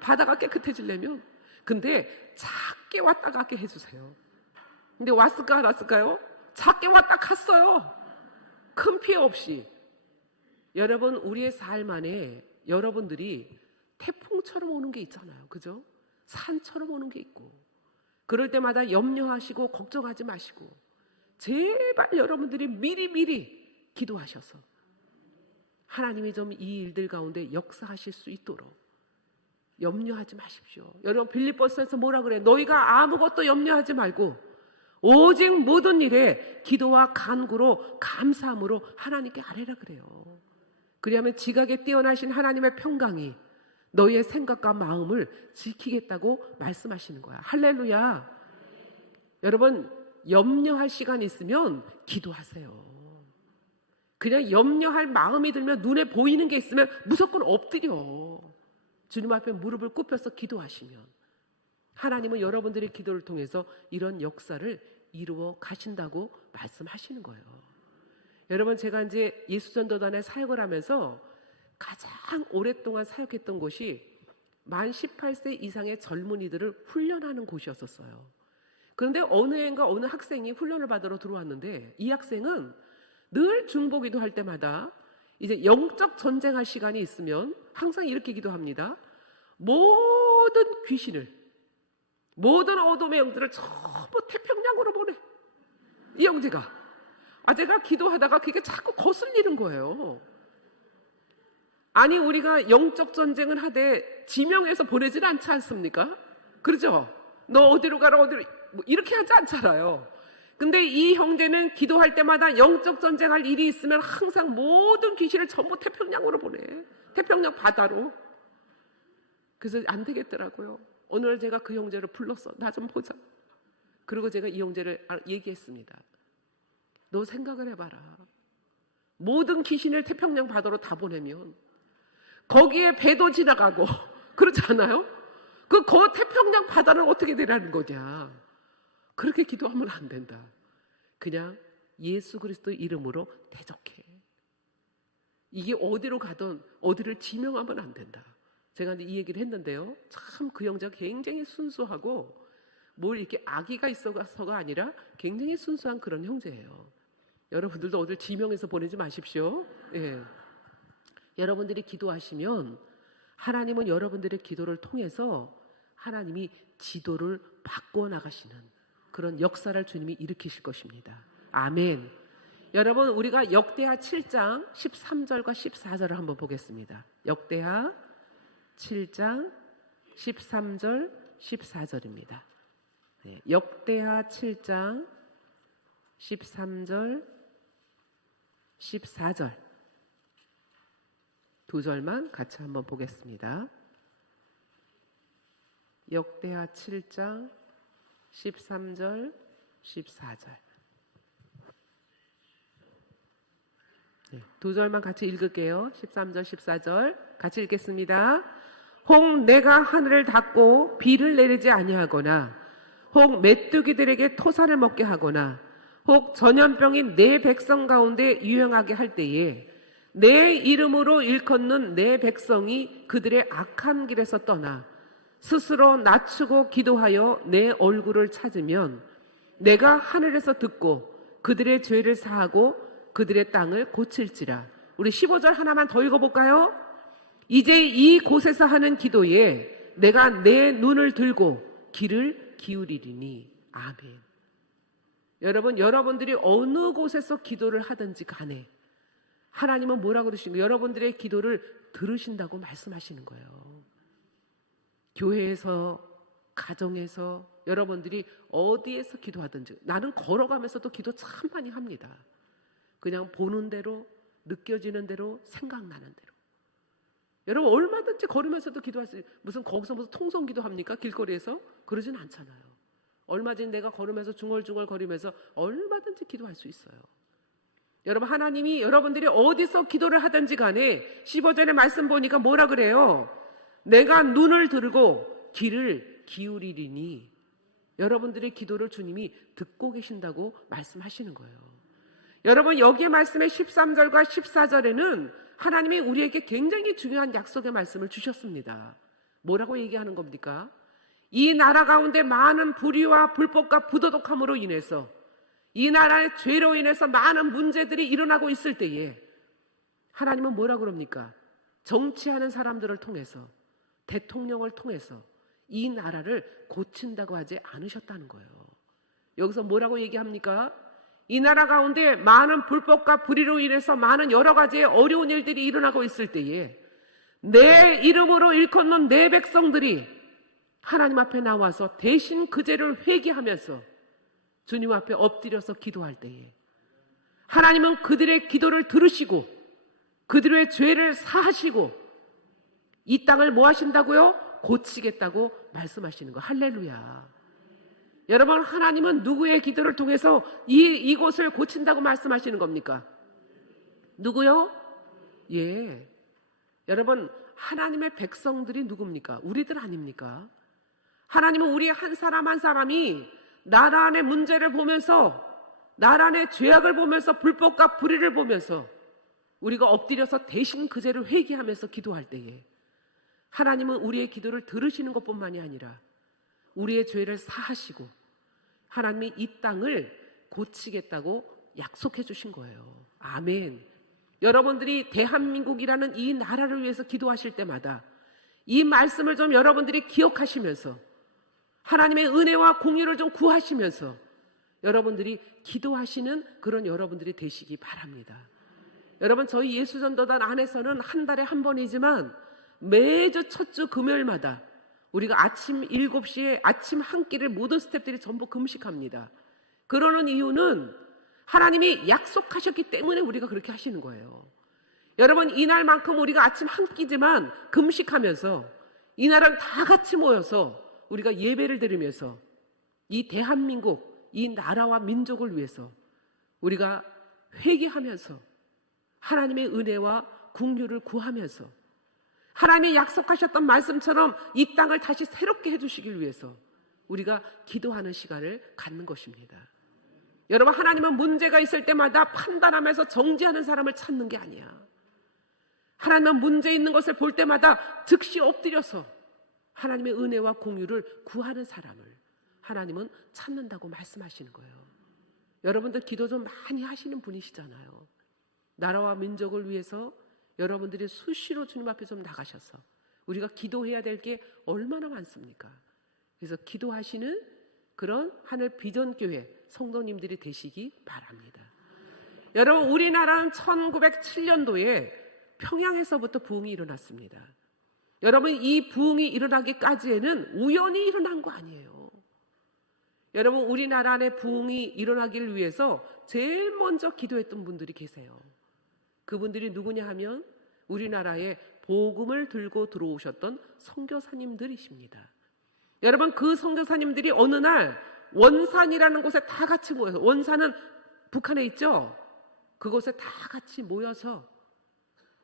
바다가 깨끗해지려면. 근데 작게 왔다 가게 해주세요. 근데 왔을까 안 왔을까요? 작게 왔다 갔어요. 큰 피해 없이. 여러분, 우리의 삶 안에 여러분들이 태풍처럼 오는 게 있잖아요. 그죠? 산처럼 오는 게 있고, 그럴 때마다 염려하시고 걱정하지 마시고 제발 여러분들이 미리미리 기도하셔서 하나님이 좀 이 일들 가운데 역사하실 수 있도록 염려하지 마십시오. 여러분, 빌립보서에서 뭐라 그래? 너희가 아무것도 염려하지 말고 오직 모든 일에 기도와 간구로 감사함으로 하나님께 아뢰라 그래요. 그리하면 지각에 뛰어나신 하나님의 평강이 너희의 생각과 마음을 지키겠다고 말씀하시는 거야. 할렐루야. 여러분, 염려할 시간 있으면 기도하세요. 그냥 염려할 마음이 들면, 눈에 보이는 게 있으면 무조건 엎드려 주님 앞에 무릎을 꿇혀서 기도하시면 하나님은 여러분들의 기도를 통해서 이런 역사를 이루어 가신다고 말씀하시는 거예요. 여러분, 제가 이제 예수전도단에 사역을 하면서 가장 오랫동안 사역했던 곳이 만 18세 이상의 젊은이들을 훈련하는 곳이었었어요. 그런데 어느 해인가 어느 학생이 훈련을 받으러 들어왔는데, 이 학생은 늘 중보기도 할 때마다 이제 영적 전쟁할 시간이 있으면 항상 이렇게 기도합니다. 모든 귀신을, 모든 어둠의 영들을 전부 태평양으로 보내. 이 형제가, 제가 기도하다가 그게 자꾸 거슬리는 거예요. 아니, 우리가 영적 전쟁을 하되 지명해서 보내진 않지 않습니까? 그렇죠? 너 어디로 가라, 어디로, 뭐 이렇게 하지 않잖아요. 근데 이 형제는 기도할 때마다 영적 전쟁할 일이 있으면 항상 모든 귀신을 전부 태평양으로 보내. 태평양 바다로. 그래서 안 되겠더라고요. 어느 날 제가 그 형제를 불렀어. 나 좀 보자. 그리고 제가 이 형제를 얘기했습니다. 너 생각을 해봐라. 모든 귀신을 태평양 바다로 다 보내면 거기에 배도 지나가고 그렇잖아요? 그 태평양 바다는 어떻게 되라는 거냐. 그렇게 기도하면 안 된다. 그냥 예수 그리스도 이름으로 대적해. 이게 어디로 가든 어디를 지명하면 안 된다. 제가 이 얘기를 했는데요, 참 그 형제가 굉장히 순수하고 뭘 이렇게 악의가 있어서가 아니라 굉장히 순수한 그런 형제예요. 여러분들도 어딜 지명해서 보내지 마십시오. 예. 여러분들이 기도하시면 하나님은 여러분들의 기도를 통해서 하나님이 지도를 바꿔 나가시는 그런 역사를 주님이 일으키실 것입니다. 아멘. 여러분, 우리가 역대하 7장 13절과 14절을 한번 보겠습니다. 역대하 7장 13절 14절입니다. 네, 역대하 7장 13절 14절 두 절만 같이 한번 보겠습니다. 역대하 7장 13절 14절 네, 두 절만 같이 읽을게요. 13절 14절 같이 읽겠습니다. 혹 내가 하늘을 닫고 비를 내리지 아니하거나 혹 메뚜기들에게 토산을 먹게 하거나 혹 전염병이 내 백성 가운데 유행하게 할 때에 내 이름으로 일컫는 내 백성이 그들의 악한 길에서 떠나 스스로 낮추고 기도하여 내 얼굴을 찾으면 내가 하늘에서 듣고 그들의 죄를 사하고 그들의 땅을 고칠지라. 우리 15절 하나만 더 읽어볼까요? 이제 이 곳에서 하는 기도에 내가 내 눈을 들고 귀를 기울이리니. 아멘. 여러분, 여러분들이 어느 곳에서 기도를 하든지 간에 하나님은 뭐라고 그러시는 거예요? 여러분들의 기도를 들으신다고 말씀하시는 거예요. 교회에서, 가정에서, 여러분들이 어디에서 기도하든지. 나는 걸어가면서도 기도 참 많이 합니다. 그냥 보는 대로, 느껴지는 대로, 생각나는 대로. 여러분, 얼마든지 걸으면서도 기도할 수 있어요. 무슨 거기서 무슨 통성기도 합니까? 길거리에서? 그러진 않잖아요. 얼마 전에 내가 걸으면서 중얼중얼 거리면서 얼마든지 기도할 수 있어요. 여러분, 하나님이 여러분들이 어디서 기도를 하든지 간에 15절의 말씀 보니까 뭐라 그래요? 내가 눈을 들고 귀를 기울이리니. 여러분들의 기도를 주님이 듣고 계신다고 말씀하시는 거예요. 여러분, 여기에 말씀의 13절과 14절에는 하나님이 우리에게 굉장히 중요한 약속의 말씀을 주셨습니다. 뭐라고 얘기하는 겁니까? 이 나라 가운데 많은 불의와 불법과 부도덕함으로 인해서 이 나라의 죄로 인해서 많은 문제들이 일어나고 있을 때에 하나님은 뭐라 그럽니까? 정치하는 사람들을 통해서, 대통령을 통해서 이 나라를 고친다고 하지 않으셨다는 거예요. 여기서 뭐라고 얘기합니까? 이 나라 가운데 많은 불법과 불의로 인해서 많은 여러 가지의 어려운 일들이 일어나고 있을 때에 내 이름으로 일컫는 내 백성들이 하나님 앞에 나와서 대신 그 죄를 회개하면서 주님 앞에 엎드려서 기도할 때에 하나님은 그들의 기도를 들으시고 그들의 죄를 사하시고 이 땅을 뭐 하신다고요? 고치겠다고 말씀하시는 거. 할렐루야. 여러분, 하나님은 누구의 기도를 통해서 이곳을 고친다고 말씀하시는 겁니까? 누구요? 예. 여러분, 하나님의 백성들이 누굽니까? 우리들 아닙니까? 하나님은 우리 한 사람 한 사람이 나라 안의 문제를 보면서, 나라 안의 죄악을 보면서, 불법과 불의를 보면서 우리가 엎드려서 대신 그 죄를 회개하면서 기도할 때에 하나님은 우리의 기도를 들으시는 것뿐만이 아니라 우리의 죄를 사하시고 하나님이 이 땅을 고치겠다고 약속해 주신 거예요. 아멘. 여러분들이 대한민국이라는 이 나라를 위해서 기도하실 때마다 이 말씀을 좀 여러분들이 기억하시면서 하나님의 은혜와 공유를 좀 구하시면서 여러분들이 기도하시는 그런 여러분들이 되시기 바랍니다. 여러분, 저희 예수전도단 안에서는 한 달에 한 번이지만 매주 첫 주 금요일마다 우리가 아침 7시에 아침 한 끼를 모든 스태프들이 전부 금식합니다. 그러는 이유는 하나님이 약속하셨기 때문에 우리가 그렇게 하시는 거예요. 여러분, 이날만큼 우리가 아침 한 끼지만 금식하면서 이날은 다 같이 모여서 우리가 예배를 드리면서 이 대한민국, 이 나라와 민족을 위해서 우리가 회개하면서 하나님의 은혜와 긍휼을 구하면서 하나님이 약속하셨던 말씀처럼 이 땅을 다시 새롭게 해주시길 위해서 우리가 기도하는 시간을 갖는 것입니다. 여러분, 하나님은 문제가 있을 때마다 판단하면서 정죄하는 사람을 찾는 게 아니야. 하나님은 문제 있는 것을 볼 때마다 즉시 엎드려서 하나님의 은혜와 공유를 구하는 사람을 하나님은 찾는다고 말씀하시는 거예요. 여러분들 기도 좀 많이 하시는 분이시잖아요. 나라와 민족을 위해서 여러분들이 수시로 주님 앞에 좀 나가셔서 우리가 기도해야 될 게 얼마나 많습니까? 그래서 기도하시는 그런 하늘 비전교회 성도님들이 되시기 바랍니다. 여러분, 우리나라는 1907년도에 평양에서부터 부흥이 일어났습니다. 여러분, 이 부흥이 일어나기까지에는 우연히 일어난 거 아니에요. 여러분, 우리나라 안에 부흥이 일어나기를 위해서 제일 먼저 기도했던 분들이 계세요. 그분들이 누구냐 하면 우리나라에 복음을 들고 들어오셨던 선교사님들이십니다. 여러분, 그 선교사님들이 어느 날 원산이라는 곳에 다 같이 모여서, 원산은 북한에 있죠? 그곳에 다 같이 모여서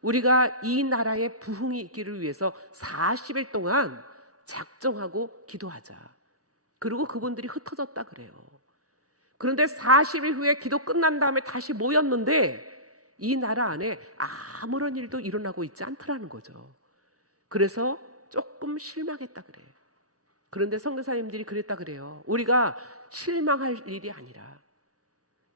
우리가 이 나라의 부흥이 있기를 위해서 40일 동안 작정하고 기도하자. 그리고 그분들이 흩어졌다 그래요. 그런데 40일 후에 기도 끝난 다음에 다시 모였는데 이 나라 안에 아무런 일도 일어나고 있지 않더라는 거죠. 그래서 조금 실망했다 그래요. 그런데 선교사님들이 그랬다 그래요. 우리가 실망할 일이 아니라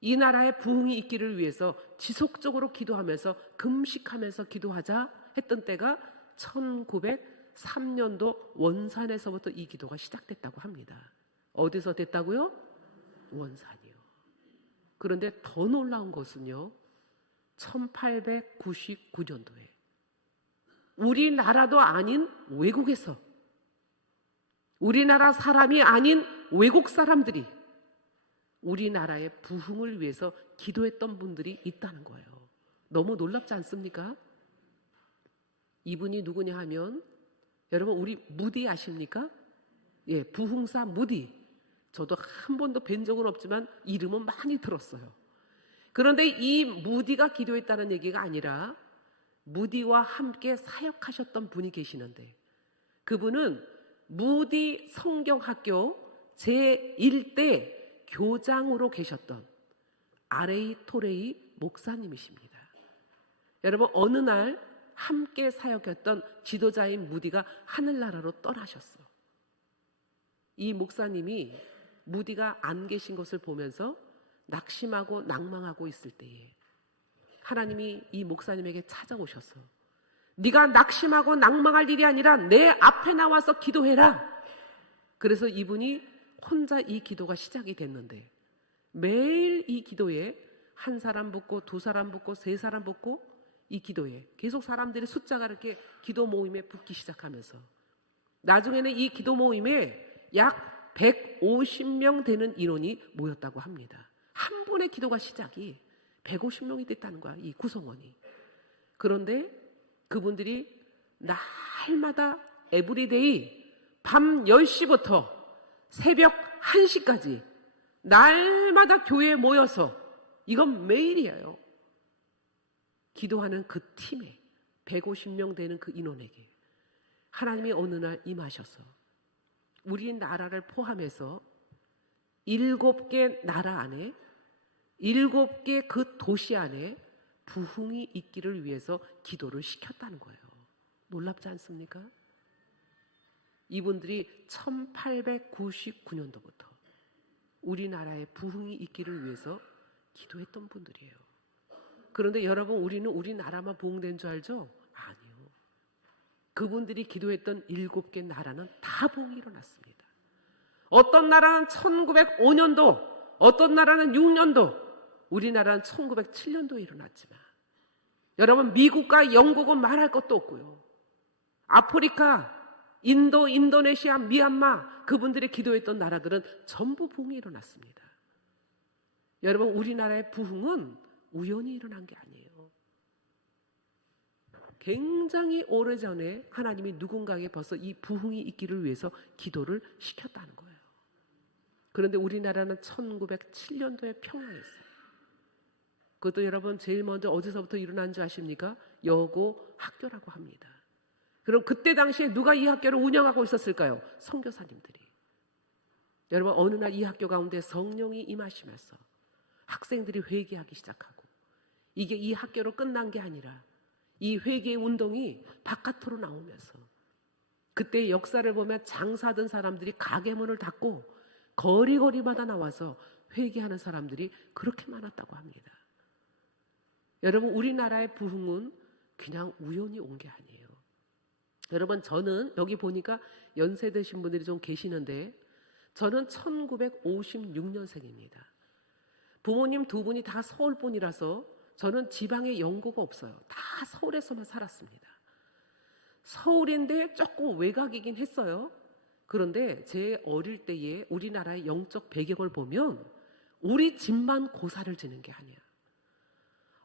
이 나라의 부흥이 있기를 위해서 지속적으로 기도하면서 금식하면서 기도하자 했던 때가 1903년도 원산에서부터 이 기도가 시작됐다고 합니다. 어디서 됐다고요? 원산이요. 그런데 더 놀라운 것은요, 1899년도에 우리나라도 아닌 외국에서, 우리나라 사람이 아닌 외국 사람들이 우리나라의 부흥을 위해서 기도했던 분들이 있다는 거예요. 너무 놀랍지 않습니까? 이분이 누구냐 하면, 여러분, 우리 무디 아십니까? 예, 부흥사 무디. 저도 한 번도 뵌 적은 없지만 이름은 많이 들었어요. 그런데 이 무디가 기도했다는 얘기가 아니라 무디와 함께 사역하셨던 분이 계시는데, 그분은 무디 성경학교 제1대 교장으로 계셨던 아레이 토레이 목사님이십니다. 여러분, 어느 날 함께 사역했던 지도자인 무디가 하늘나라로 떠나셨어. 이 목사님이 무디가 안 계신 것을 보면서 낙심하고 낭망하고 있을 때에 하나님이 이 목사님에게 찾아오셔서 네가 낙심하고 낭망할 일이 아니라 내 앞에 나와서 기도해라. 그래서 이분이 혼자 이 기도가 시작이 됐는데 매일 이 기도에 한 사람 붙고 두 사람 붙고 세 사람 붙고 이 기도에 계속 사람들이 숫자가 이렇게 기도 모임에 붙기 시작하면서 나중에는 이 기도 모임에 약 150명 되는 인원이 모였다고 합니다. 한 번의 기도가 시작이 150명이 됐다는 거야, 이 구성원이. 그런데 그분들이 날마다 에브리데이 밤 10시부터 새벽 1시까지 날마다 교회에 모여서 이건 매일이에요. 기도하는 그 팀에 150명 되는 그 인원에게 하나님이 어느 날 임하셔서 우리나라를 포함해서 7개 나라 안에 7개 그 도시 안에 부흥이 있기를 위해서 기도를 시켰다는 거예요. 놀랍지 않습니까? 이분들이 1899년도부터 우리나라에 부흥이 있기를 위해서 기도했던 분들이에요. 그런데 여러분, 우리는 우리나라만 부흥된 줄 알죠? 아니요. 그분들이 기도했던 7개 나라는 다 부흥이 일어났습니다. 어떤 나라는 1905년도, 어떤 나라는 6년도, 우리나라는 1907년도에 일어났지만 여러분, 미국과 영국은 말할 것도 없고요. 아프리카, 인도, 인도네시아, 미얀마, 그분들이 기도했던 나라들은 전부 부흥이 일어났습니다. 여러분, 우리나라의 부흥은 우연히 일어난 게 아니에요. 굉장히 오래전에 하나님이 누군가에게 벌써 이 부흥이 있기를 위해서 기도를 시켰다는 거예요. 그런데 우리나라는 1907년도에 평양했어요. 그것도 여러분 제일 먼저 어디서부터 일어난 줄 아십니까? 여고 학교라고 합니다. 그럼 그때 당시에 누가 이 학교를 운영하고 있었을까요? 선교사님들이. 여러분, 어느 날 이 학교 가운데 성령이 임하시면서 학생들이 회개하기 시작하고, 이게 이 학교로 끝난 게 아니라 이 회개 운동이 바깥으로 나오면서 그때 역사를 보면 장사하던 사람들이 가게 문을 닫고 거리마다 나와서 회개하는 사람들이 그렇게 많았다고 합니다. 여러분, 우리나라의 부흥은 그냥 우연히 온 게 아니에요. 여러분, 저는 여기 보니까 연세 드신 분들이 좀 계시는데 저는 1956년생입니다. 부모님 두 분이 다 서울 분이라서 저는 지방에 연고가 없어요. 다 서울에서만 살았습니다. 서울인데 조금 외곽이긴 했어요. 그런데 제 어릴 때에 우리나라의 영적 배경을 보면 우리 집만 고사를 지는 게 아니야.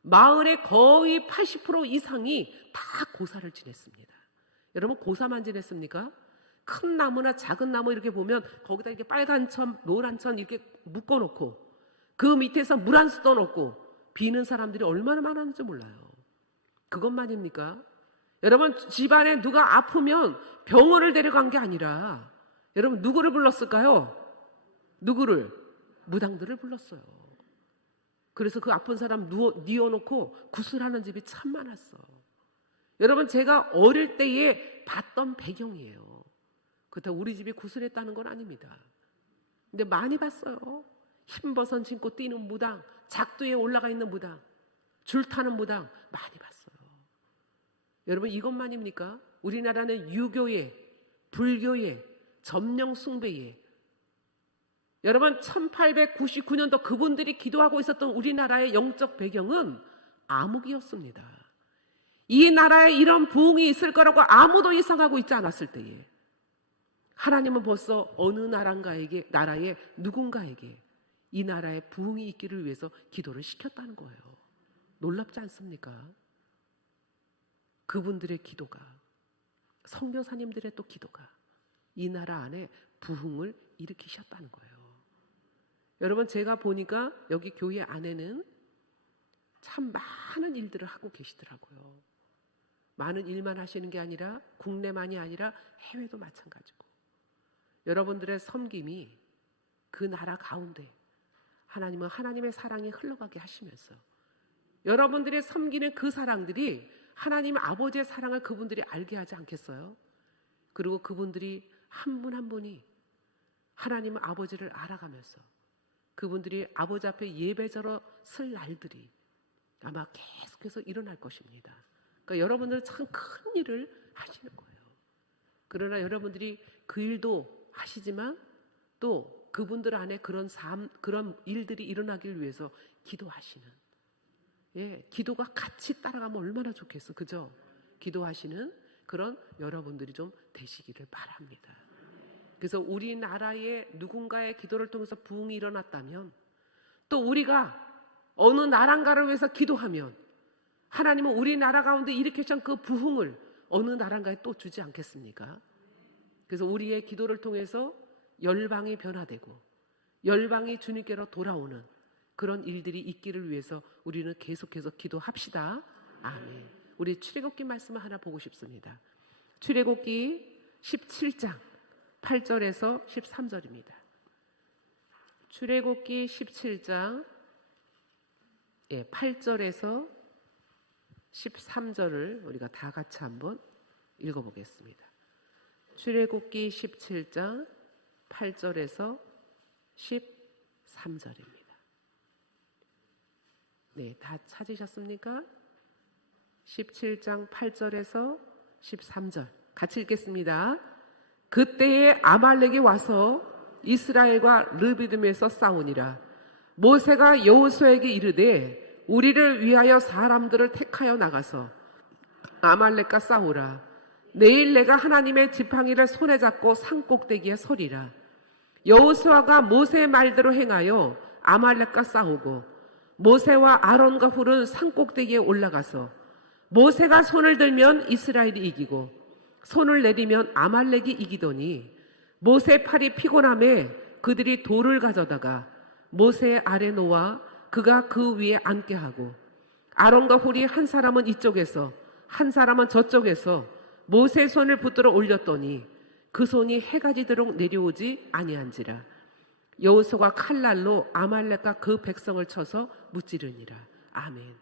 마을의 거의 80% 이상이 다 고사를 지냈습니다. 여러분, 고사만 지냈습니까? 큰 나무나 작은 나무 이렇게 보면 거기다 이렇게 빨간 천, 노란 천 이렇게 묶어놓고 그 밑에서 물 한 수도 넣고 비는 사람들이 얼마나 많았는지 몰라요. 그것만입니까? 여러분, 집안에 누가 아프면 병원을 데려간 게 아니라 여러분, 누구를 불렀을까요? 누구를? 무당들을 불렀어요. 그래서 그 아픈 사람 뉘어놓고 구슬하는 집이 참 많았어. 여러분, 제가 어릴 때에 봤던 배경이에요. 그렇다고 우리 집이 구슬했다는 건 아닙니다. 근데 많이 봤어요. 흰버선 신고 뛰는 무당, 작두에 올라가 있는 무당, 줄 타는 무당 많이 봤어요. 여러분, 이것만입니까? 우리나라는 유교에, 불교에, 점령 숭배에, 여러분 1899년도 그분들이 기도하고 있었던 우리나라의 영적 배경은 암흑이었습니다. 이 나라에 이런 부흥이 있을 거라고 아무도 예상하고 있지 않았을 때에 하나님은 벌써 어느 나라의 누군가에게 이 나라에 부흥이 있기를 위해서 기도를 시켰다는 거예요. 놀랍지 않습니까? 그분들의 기도가, 선교사님들의 또 기도가 이 나라 안에 부흥을 일으키셨다는 거예요. 여러분, 제가 보니까 여기 교회 안에는 참 많은 일들을 하고 계시더라고요. 많은 일만 하시는 게 아니라 국내만이 아니라 해외도 마찬가지고, 여러분들의 섬김이 그 나라 가운데 하나님은 하나님의 사랑이 흘러가게 하시면서 여러분들의 섬기는 그 사랑들이 하나님 아버지의 사랑을 그분들이 알게 하지 않겠어요? 그리고 그분들이 한 분 한 분이 하나님 아버지를 알아가면서 그분들이 아버지 앞에 예배자로 설 날들이 아마 계속해서 일어날 것입니다. 그러니까 여러분들은 참 큰 일을 하시는 거예요. 그러나 여러분들이 그 일도 하시지만 또 그분들 안에 그런 일들이 일어나길 위해서 기도하시는, 기도가 같이 따라가면 얼마나 좋겠어, 그죠? 기도하시는 그런 여러분들이 좀 되시기를 바랍니다. 그래서 우리나라의 누군가의 기도를 통해서 부흥이 일어났다면, 또 우리가 어느 나라인가를 위해서 기도하면 하나님은 우리나라 가운데 일으키신 그 부흥을 어느 나라인가에 또 주지 않겠습니까? 그래서 우리의 기도를 통해서 열방이 변화되고 열방이 주님께로 돌아오는 그런 일들이 있기를 위해서 우리는 계속해서 기도합시다. 아멘. 우리 출애굽기 말씀을 하나 보고 싶습니다. 출애굽기 17장 8절에서 13절입니다. 출애굽기 17장 8절에서 13절을 우리가 다 같이 한번 읽어보겠습니다. 출애굽기 17장 8절에서 13절입니다. 네, 다 찾으셨습니까? 17장 8절에서 13절 같이 읽겠습니다. 그때에 아말렉이 와서 이스라엘과 르비딤에서 싸우니라. 모세가 여호수아에게 이르되 우리를 위하여 사람들을 택하여 나가서 아말렉과 싸우라. 내일 내가 하나님의 지팡이를 손에 잡고 산꼭대기에 서리라. 여호수아가 모세의 말대로 행하여 아말렉과 싸우고 모세와 아론과 훌은 산꼭대기에 올라가서 모세가 손을 들면 이스라엘이 이기고 손을 내리면 아말렉이 이기더니 모세 팔이 피곤함에 그들이 돌을 가져다가 모세의 아래 놓아 그가 그 위에 앉게 하고 아론과 훌이 한 사람은 이쪽에서 한 사람은 저쪽에서 모세의 손을 붙들어 올렸더니 그 손이 해가 지도록 내려오지 아니한지라. 여호수아가 칼날로 아말렉과 그 백성을 쳐서 무찌르니라. 아멘.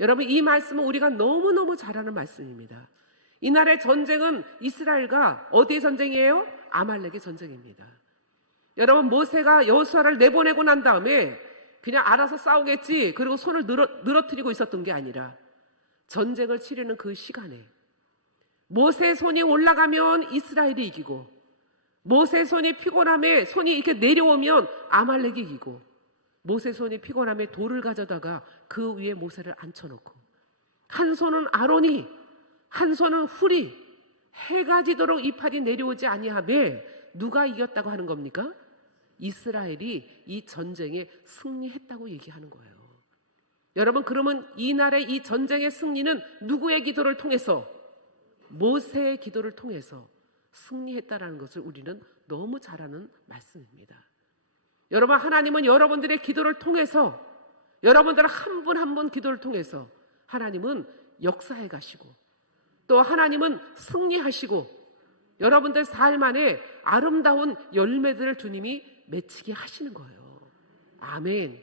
여러분, 이 말씀은 우리가 너무너무 잘 아는 말씀입니다. 이날의 전쟁은 이스라엘과 어디의 전쟁이에요? 아말렉의 전쟁입니다. 여러분, 모세가 여호수아를 내보내고 난 다음에 그냥 알아서 싸우겠지, 그리고 손을 늘어뜨리고 있었던 게 아니라 전쟁을 치르는 그 시간에 모세의 손이 올라가면 이스라엘이 이기고 모세의 손이 피곤함에 손이 이렇게 내려오면 아말렉이 이기고 모세의 손이 피곤함에 돌을 가져다가 그 위에 모세를 앉혀놓고 한 손은 아론이 한 손은 훌이 해가 지도록 이 팔이 내려오지 아니하며 누가 이겼다고 하는 겁니까? 이스라엘이 이 전쟁에 승리했다고 얘기하는 거예요. 여러분, 그러면 이날의 이 전쟁의 승리는 누구의 기도를 통해서? 모세의 기도를 통해서 승리했다라는 것을 우리는 너무 잘 아는 말씀입니다. 여러분, 하나님은 여러분들의 기도를 통해서, 여러분들 한 분 한 분 기도를 통해서 하나님은 역사해 가시고 또 하나님은 승리하시고 여러분들 삶 안에 아름다운 열매들을 주님이 맺히게 하시는 거예요. 아멘.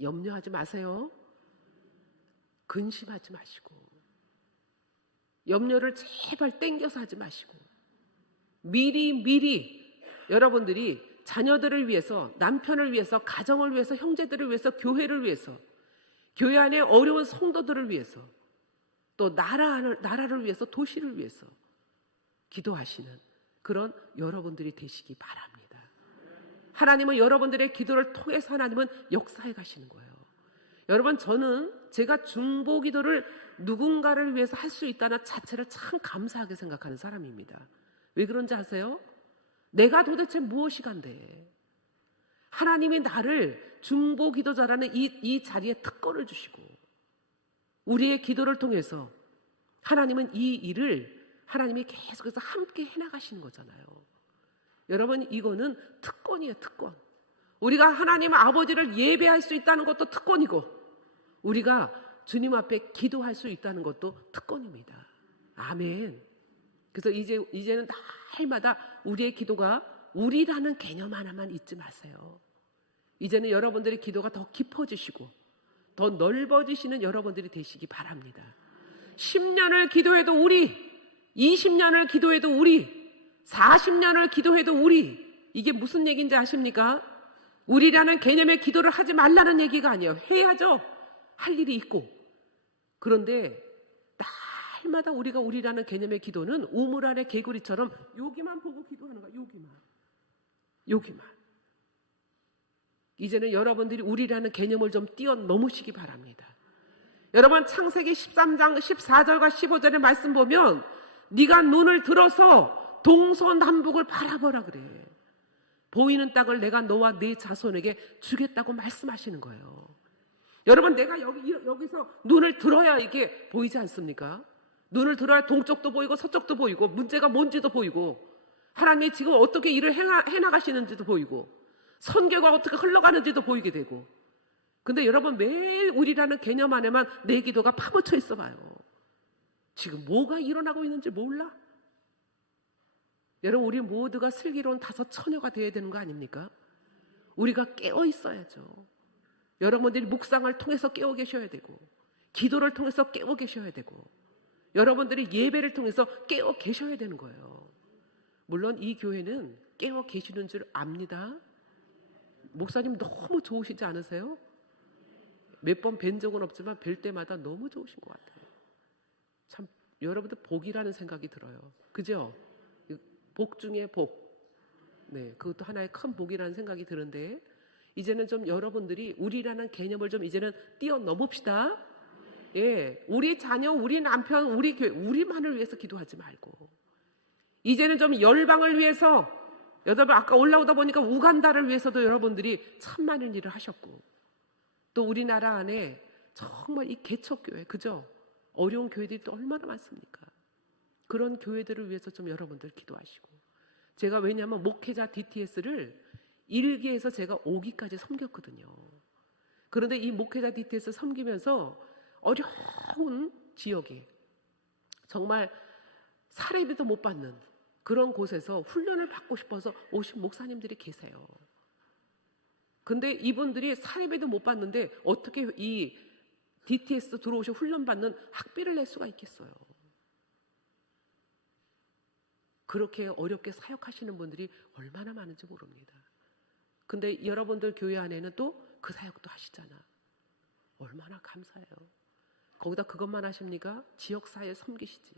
염려하지 마세요. 근심하지 마시고 염려를 제발 땡겨서 하지 마시고 미리 여러분들이 자녀들을 위해서, 남편을 위해서, 가정을 위해서, 형제들을 위해서, 교회를 위해서, 교회 안에 어려운 성도들을 위해서, 또 나라를 위해서, 도시를 위해서 기도하시는 그런 여러분들이 되시기 바랍니다. 하나님은 여러분들의 기도를 통해서 하나님은 역사해 가시는 거예요. 여러분, 저는 제가 중보 기도를 누군가를 위해서 할 수 있다는 자체를 참 감사하게 생각하는 사람입니다. 왜 그런지 아세요? 내가 도대체 무엇이 간대? 하나님이 나를 중보 기도자라는 이 자리에 특권을 주시고 우리의 기도를 통해서 하나님은 이 일을 하나님이 계속해서 함께 해나가시는 거잖아요. 여러분, 이거는 특권이에요, 특권. 우리가 하나님 아버지를 예배할 수 있다는 것도 특권이고 우리가 주님 앞에 기도할 수 있다는 것도 특권입니다. 아멘. 그래서 이제는 날마다 우리의 기도가 우리라는 개념 하나만 잊지 마세요. 이제는 여러분들의 기도가 더 깊어지시고 더 넓어지시는 여러분들이 되시기 바랍니다. 10년을 기도해도 우리, 20년을 기도해도 우리, 40년을 기도해도 우리, 이게 무슨 얘기인지 아십니까? 우리라는 개념의 기도를 하지 말라는 얘기가 아니에요. 해야죠. 할 일이 있고. 그런데 날마다 우리가 우리라는 개념의 기도는 우물 안의 개구리처럼 여기만 보고 기도하는 거야. 여기만. 이제는 여러분들이 우리라는 개념을 좀 뛰어넘으시기 바랍니다. 여러분 창세기 13장 14절과 15절의 말씀 보면 네가 눈을 들어서 동서남북을 바라보라 그래. 보이는 땅을 내가 너와 네 자손에게 주겠다고 말씀하시는 거예요. 여러분 내가 여기서 눈을 들어야 이게 보이지 않습니까? 눈을 들어야 동쪽도 보이고 서쪽도 보이고 문제가 뭔지도 보이고 하나님이 지금 어떻게 일을 해나가시는지도 보이고 선교가 어떻게 흘러가는지도 보이게 되고. 근데 여러분 매일 우리라는 개념 안에만 내 기도가 파묻혀 있어 봐요. 지금 뭐가 일어나고 있는지 몰라? 여러분 우리 모두가 슬기로운 5처녀가 되어야 되는 거 아닙니까? 우리가 깨어 있어야죠. 여러분들이 묵상을 통해서 깨어 계셔야 되고 기도를 통해서 깨어 계셔야 되고 여러분들이 예배를 통해서 깨어 계셔야 되는 거예요. 물론 이 교회는 깨어 계시는 줄 압니다. 목사님 너무 좋으시지 않으세요? 몇 번 뵌 적은 없지만 뵐 때마다 너무 좋으신 것 같아요. 참 여러분들 복이라는 생각이 들어요. 그죠? 복 중에 복. 네, 그것도 하나의 큰 복이라는 생각이 드는데 이제는 좀 여러분들이 우리라는 개념을 좀 이제는 뛰어넘읍시다. 예, 우리 자녀, 우리 남편, 우리 교회, 우리만을 위해서 기도하지 말고 이제는 좀 열방을 위해서 여러분 아까 올라오다 보니까 우간다를 위해서도 여러분들이 참 많은 일을 하셨고 또 우리나라 안에 정말 이 개척교회 그죠? 어려운 교회들이 또 얼마나 많습니까? 그런 교회들을 위해서 좀 여러분들 기도하시고 제가 왜냐하면 목회자 DTS를 1기에서 제가 5기까지 섬겼거든요. 그런데 이 목회자 DTS 섬기면서 어려운 지역에 정말 사례비도 못 받는 그런 곳에서 훈련을 받고 싶어서 오신 목사님들이 계세요. 근데 이분들이 사례비도 못 받는데 어떻게 이 DTS 들어오셔 훈련 받는 학비를 낼 수가 있겠어요. 그렇게 어렵게 사역하시는 분들이 얼마나 많은지 모릅니다. 근데 여러분들 교회 안에는 또 그 사역도 하시잖아. 얼마나 감사해요. 거기다 그것만 하십니까? 지역사회 섬기시지.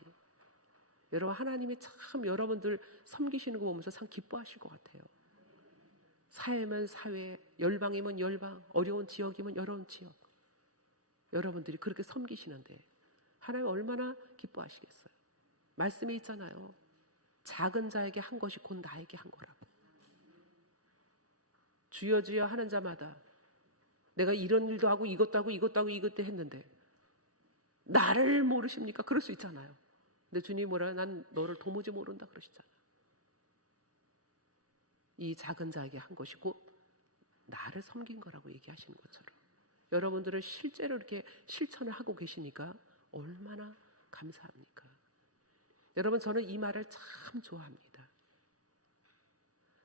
여러분 하나님이 참 여러분들 섬기시는 거 보면서 참 기뻐하실 것 같아요. 사회면 사회, 열방이면 열방, 어려운 지역이면 어려운 지역. 여러분들이 그렇게 섬기시는데 하나님 얼마나 기뻐하시겠어요. 말씀이 있잖아요. 작은 자에게 한 것이 곧 나에게 한 거라고. 주여 주여 하는 자마다 내가 이런 일도 하고 이것도 하고 이것도 하고 이것도 했는데 나를 모르십니까? 그럴 수 있잖아요. 근데 주님이 뭐라 난 너를 도무지 모른다 그러시잖아요. 이 작은 자에게 한 것이 곧 나를 섬긴 거라고 얘기하시는 것처럼 여러분들은 실제로 이렇게 실천을 하고 계시니까 얼마나 감사합니까? 여러분 저는 이 말을 참 좋아합니다.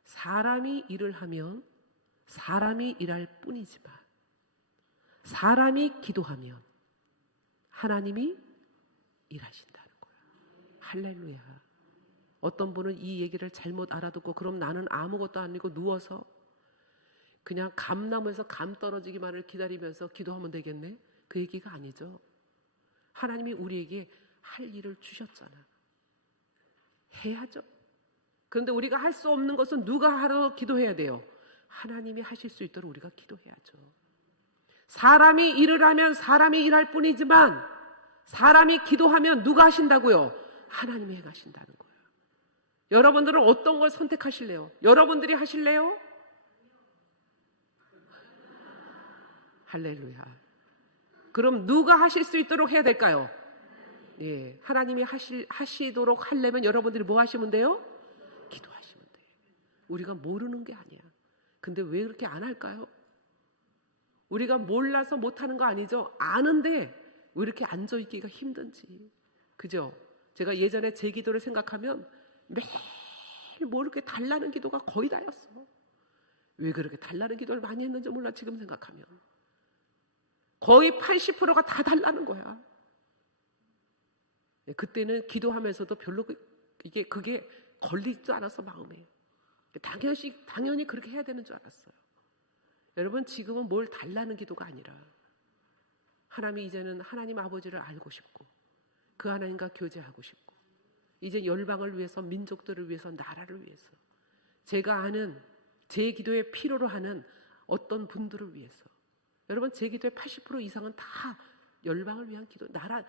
사람이 일을 하면 사람이 일할 뿐이지만 사람이 기도하면 하나님이 일하신다는 거예요. 할렐루야. 어떤 분은 이 얘기를 잘못 알아듣고 그럼 나는 아무것도 아니고 누워서 그냥 감나무에서 감 떨어지기만을 기다리면서 기도하면 되겠네? 그 얘기가 아니죠. 하나님이 우리에게 할 일을 주셨잖아. 해야죠. 그런데 우리가 할 수 없는 것은 누가 하러 기도해야 돼요? 하나님이 하실 수 있도록 우리가 기도해야죠. 사람이 일을 하면 사람이 일할 뿐이지만 사람이 기도하면 누가 하신다고요? 하나님이 해가신다는 거예요. 여러분들은 어떤 걸 선택하실래요? 여러분들이 하실래요? 할렐루야. 그럼 누가 하실 수 있도록 해야 될까요? 예, 하나님이 하시도록 하려면 여러분들이 뭐 하시면 돼요? 기도하시면 돼요. 우리가 모르는 게 아니야. 근데 왜 그렇게 안 할까요? 우리가 몰라서 못하는 거 아니죠? 아는데 왜 이렇게 앉아있기가 힘든지. 그죠? 제가 예전에 제 기도를 생각하면 매일 뭐 이렇게 달라는 기도가 거의 다였어. 왜 그렇게 달라는 기도를 많이 했는지 몰라 지금 생각하면. 거의 80%가 다 달라는 거야. 그때는 기도하면서도 별로 그게 걸리지도 않았어 마음에. 당연히 그렇게 해야 되는 줄 알았어요. 여러분 지금은 뭘 달라는 기도가 아니라 하나님이 이제는 하나님 아버지를 알고 싶고 그 하나님과 교제하고 싶고 이제 열방을 위해서, 민족들을 위해서, 나라를 위해서, 제가 아는 제 기도에 필요로 하는 어떤 분들을 위해서, 여러분 제 기도의 80% 이상은 다 열방을 위한 기도, 나라,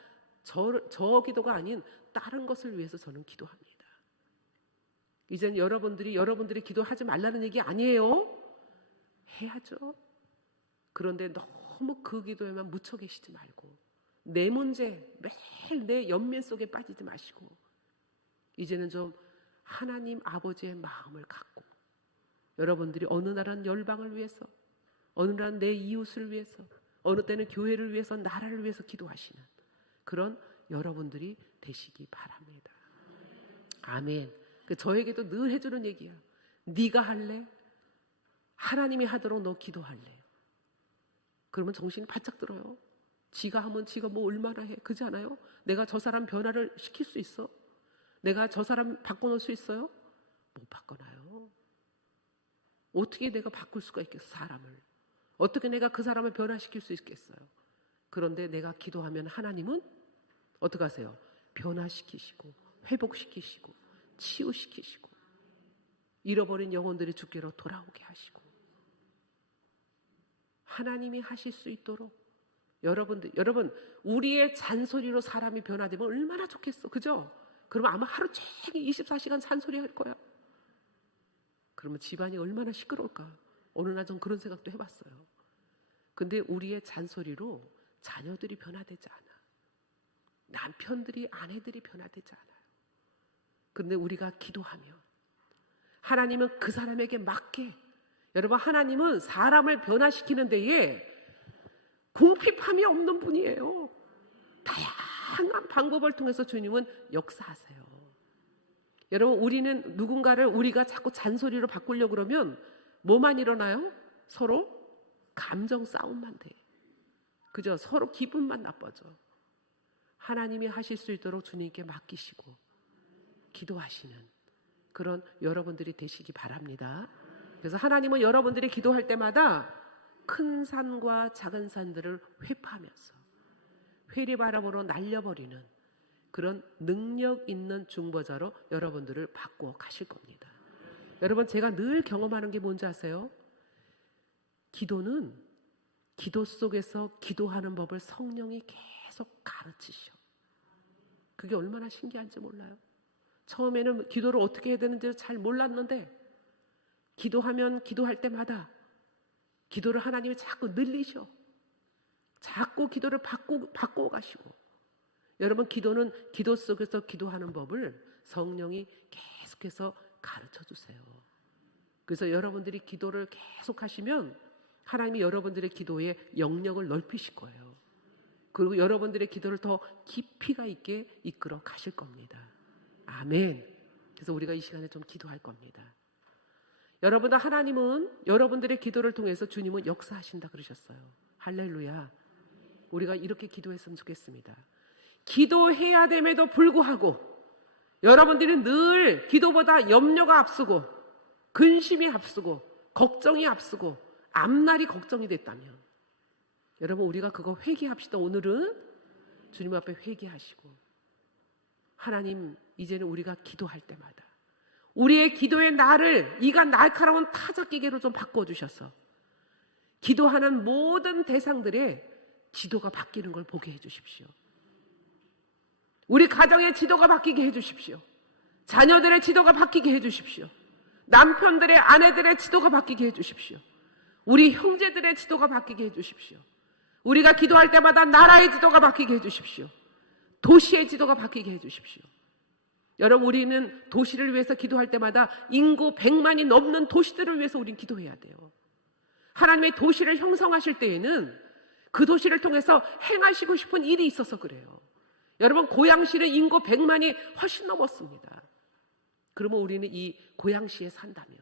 저 기도가 아닌 다른 것을 위해서 저는 기도합니다. 이제는 여러분들이 기도하지 말라는 얘기 아니에요. 해야죠. 그런데 너무 그 기도에만 묻혀 계시지 말고 내 문제, 매일 내 연민 속에 빠지지 마시고 이제는 좀 하나님 아버지의 마음을 갖고 여러분들이 어느 날은 열방을 위해서, 어느 날은 내 이웃을 위해서, 어느 때는 교회를 위해서, 나라를 위해서 기도하시는 그런 여러분들이 되시기 바랍니다. 아멘. 저에게도 늘 해주는 얘기야. 네가 할래? 하나님이 하도록 너 기도할래? 그러면 정신이 바짝 들어요. 지가 하면 지가 뭐 얼마나 해? 그렇지 않아요? 내가 저 사람 변화를 시킬 수 있어? 내가 저 사람 바꿔놓을 수 있어요? 못 바꿔놔요. 어떻게 내가 바꿀 수가 있겠어, 사람을? 어떻게 내가 그 사람을 변화시킬 수 있겠어요? 그런데 내가 기도하면 하나님은 어떻게 하세요? 변화시키시고 회복시키시고 치유시키시고 잃어버린 영혼들이 주께로 돌아오게 하시고 하나님이 하실 수 있도록 여러분 우리의 잔소리로 사람이 변화되면 얼마나 좋겠어, 그죠? 그러면 아마 하루 종일 24시간 잔소리 할 거야. 그러면 집안이 얼마나 시끄러울까? 어느 날 전 그런 생각도 해봤어요. 근데 우리의 잔소리로 자녀들이 변화되지 않아. 남편들이, 아내들이 변화되지 않아요. 근데 우리가 기도하면 하나님은 그 사람에게 맞게, 여러분 하나님은 사람을 변화시키는 데에 궁핍함이 없는 분이에요. 다양한 방법을 통해서 주님은 역사하세요. 여러분 우리는 누군가를 우리가 자꾸 잔소리로 바꾸려고 그러면 뭐만 일어나요? 서로 감정 싸움만 돼. 그죠? 서로 기분만 나빠져. 하나님이 하실 수 있도록 주님께 맡기시고 기도하시는 그런 여러분들이 되시기 바랍니다. 그래서 하나님은 여러분들이 기도할 때마다 큰 산과 작은 산들을 회파하면서 회리바람으로 날려버리는 그런 능력 있는 중보자로 여러분들을 바꾸어 가실 겁니다. 여러분 제가 늘 경험하는 게 뭔지 아세요? 기도는 기도 속에서 기도하는 법을 성령이 계속 가르치셔. 그게 얼마나 신기한지 몰라요. 처음에는 기도를 어떻게 해야 되는지를 잘 몰랐는데 기도하면 기도할 때마다 기도를 하나님이 자꾸 늘리셔. 자꾸 기도를 바꾸어 가시고 여러분 기도는 기도 속에서 기도하는 법을 성령이 계속해서 가르쳐 주세요. 그래서 여러분들이 기도를 계속 하시면 하나님이 여러분들의 기도의 영역을 넓히실 거예요. 그리고 여러분들의 기도를 더 깊이가 있게 이끌어 가실 겁니다. 아멘. 그래서 우리가 이 시간에 좀 기도할 겁니다. 여러분들 하나님은 여러분들의 기도를 통해서 주님은 역사하신다 그러셨어요. 할렐루야. 우리가 이렇게 기도했으면 좋겠습니다. 기도해야 됨에도 불구하고 여러분들이 늘 기도보다 염려가 앞서고 근심이 앞서고 걱정이 앞서고 앞날이 걱정이 됐다면 여러분 우리가 그거 회개합시다. 오늘은 주님 앞에 회개하시고 하나님 이제는 우리가 기도할 때마다 우리의 기도의 날을 이가 날카로운 타작기계로 좀 바꿔주셔서 기도하는 모든 대상들의 지도가 바뀌는 걸 보게 해주십시오. 우리 가정의 지도가 바뀌게 해주십시오. 자녀들의 지도가 바뀌게 해주십시오. 남편들의, 아내들의 지도가 바뀌게 해주십시오. 우리 형제들의 지도가 바뀌게 해주십시오. 우리가 기도할 때마다 나라의 지도가 바뀌게 해주십시오. 도시의 지도가 바뀌게 해주십시오. 여러분 우리는 도시를 위해서 기도할 때마다 인구 100만이 넘는 도시들을 위해서 우리는 기도해야 돼요. 하나님의 도시를 형성하실 때에는 그 도시를 통해서 행하시고 싶은 일이 있어서 그래요. 여러분 고양시는 인구 100만이 훨씬 넘었습니다. 그러면 우리는 이 고양시에 산다면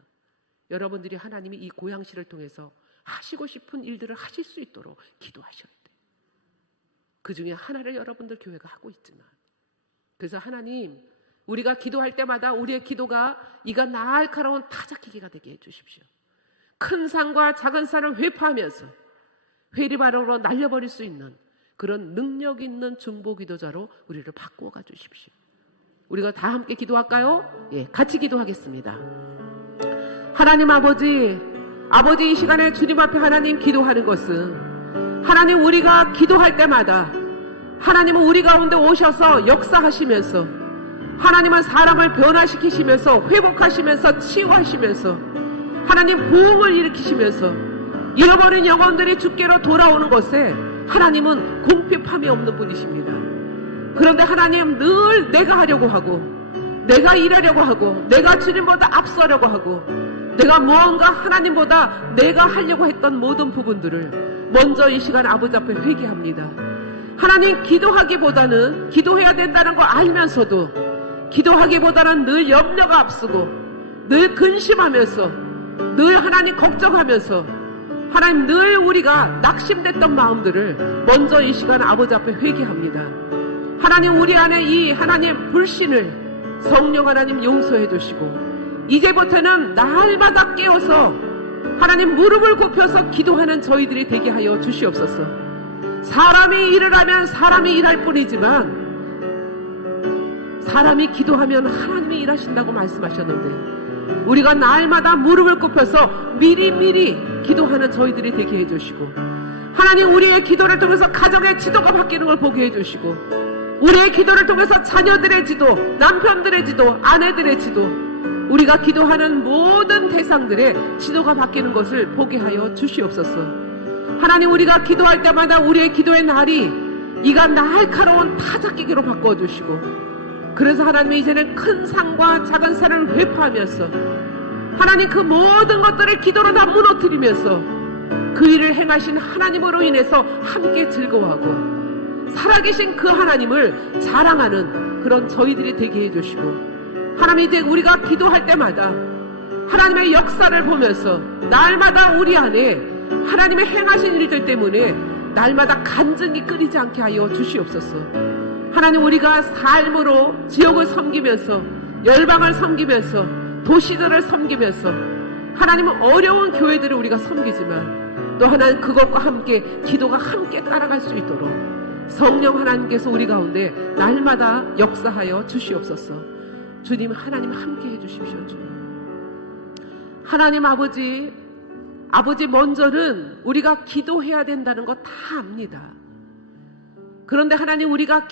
여러분들이 하나님이 이 고양시를 통해서 하시고 싶은 일들을 하실 수 있도록 기도하셔야 돼요. 그 중에 하나를 여러분들 교회가 하고 있지만 그래서 하나님 우리가 기도할 때마다 우리의 기도가 이가 날카로운 타작기계가 되게 해주십시오. 큰 산과 작은 산을 회파하면서 회리바람으로 날려버릴 수 있는 그런 능력 있는 중보 기도자로 우리를 바꾸어 주십시오. 우리가 다 함께 기도할까요? 예, 같이 기도하겠습니다. 하나님 아버지, 이 시간에 주님 앞에 하나님 기도하는 것은 하나님 우리가 기도할 때마다 하나님은 우리 가운데 오셔서 역사하시면서 하나님은 사람을 변화시키시면서 회복하시면서 치유하시면서 하나님 부흥을 일으키시면서 잃어버린 영혼들이 주께로 돌아오는 것에 하나님은 궁핍함이 없는 분이십니다. 그런데 하나님 늘 내가 하려고 하고 내가 일하려고 하고 내가 주님보다 앞서려고 하고 내가 무언가 하나님보다 내가 하려고 했던 모든 부분들을 먼저 이 시간 아버지 앞에 회개합니다. 하나님 기도하기보다는 기도해야 된다는 거 알면서도 기도하기보다는 늘 염려가 앞서고 늘 근심하면서 늘 하나님 걱정하면서 하나님 늘 우리가 낙심됐던 마음들을 먼저 이 시간 아버지 앞에 회개합니다. 하나님 우리 안에 이 하나님 불신을 성령 하나님 용서해 주시고 이제부터는 날마다 깨어서 하나님 무릎을 굽혀서 기도하는 저희들이 되게 하여 주시옵소서. 사람이 일을 하면 사람이 일할 뿐이지만 사람이 기도하면 하나님이 일하신다고 말씀하셨는데 우리가 날마다 무릎을 굽혀서 미리미리 기도하는 저희들이 되게 해주시고 하나님 우리의 기도를 통해서 가정의 지도가 바뀌는 걸 보게 해주시고 우리의 기도를 통해서 자녀들의 지도, 남편들의 지도, 아내들의 지도 우리가 기도하는 모든 대상들의 지도가 바뀌는 것을 보게 하여 주시옵소서. 하나님 우리가 기도할 때마다 우리의 기도의 날이 이가 날카로운 타작기기로 바꿔주시고 그래서 하나님 이제는 큰 산과 작은 산을 회파하면서 하나님 그 모든 것들을 기도로 다 무너뜨리면서 그 일을 행하신 하나님으로 인해서 함께 즐거워하고 살아계신 그 하나님을 자랑하는 그런 저희들이 되게 해주시고 하나님 이제 우리가 기도할 때마다 하나님의 역사를 보면서 날마다 우리 안에 하나님의 행하신 일들 때문에 날마다 간증이 끊이지 않게 하여 주시옵소서. 하나님 우리가 삶으로 지역을 섬기면서 열방을 섬기면서 도시들을 섬기면서 하나님은 어려운 교회들을 우리가 섬기지만 또 하나님 그것과 함께 기도가 함께 따라갈 수 있도록 성령 하나님께서 우리 가운데 날마다 역사하여 주시옵소서. 주님 하나님 함께 해주십시오. 주님 하나님 아버지 먼저는 우리가 기도해야 된다는 거 다 압니다. 그런데 하나님 우리가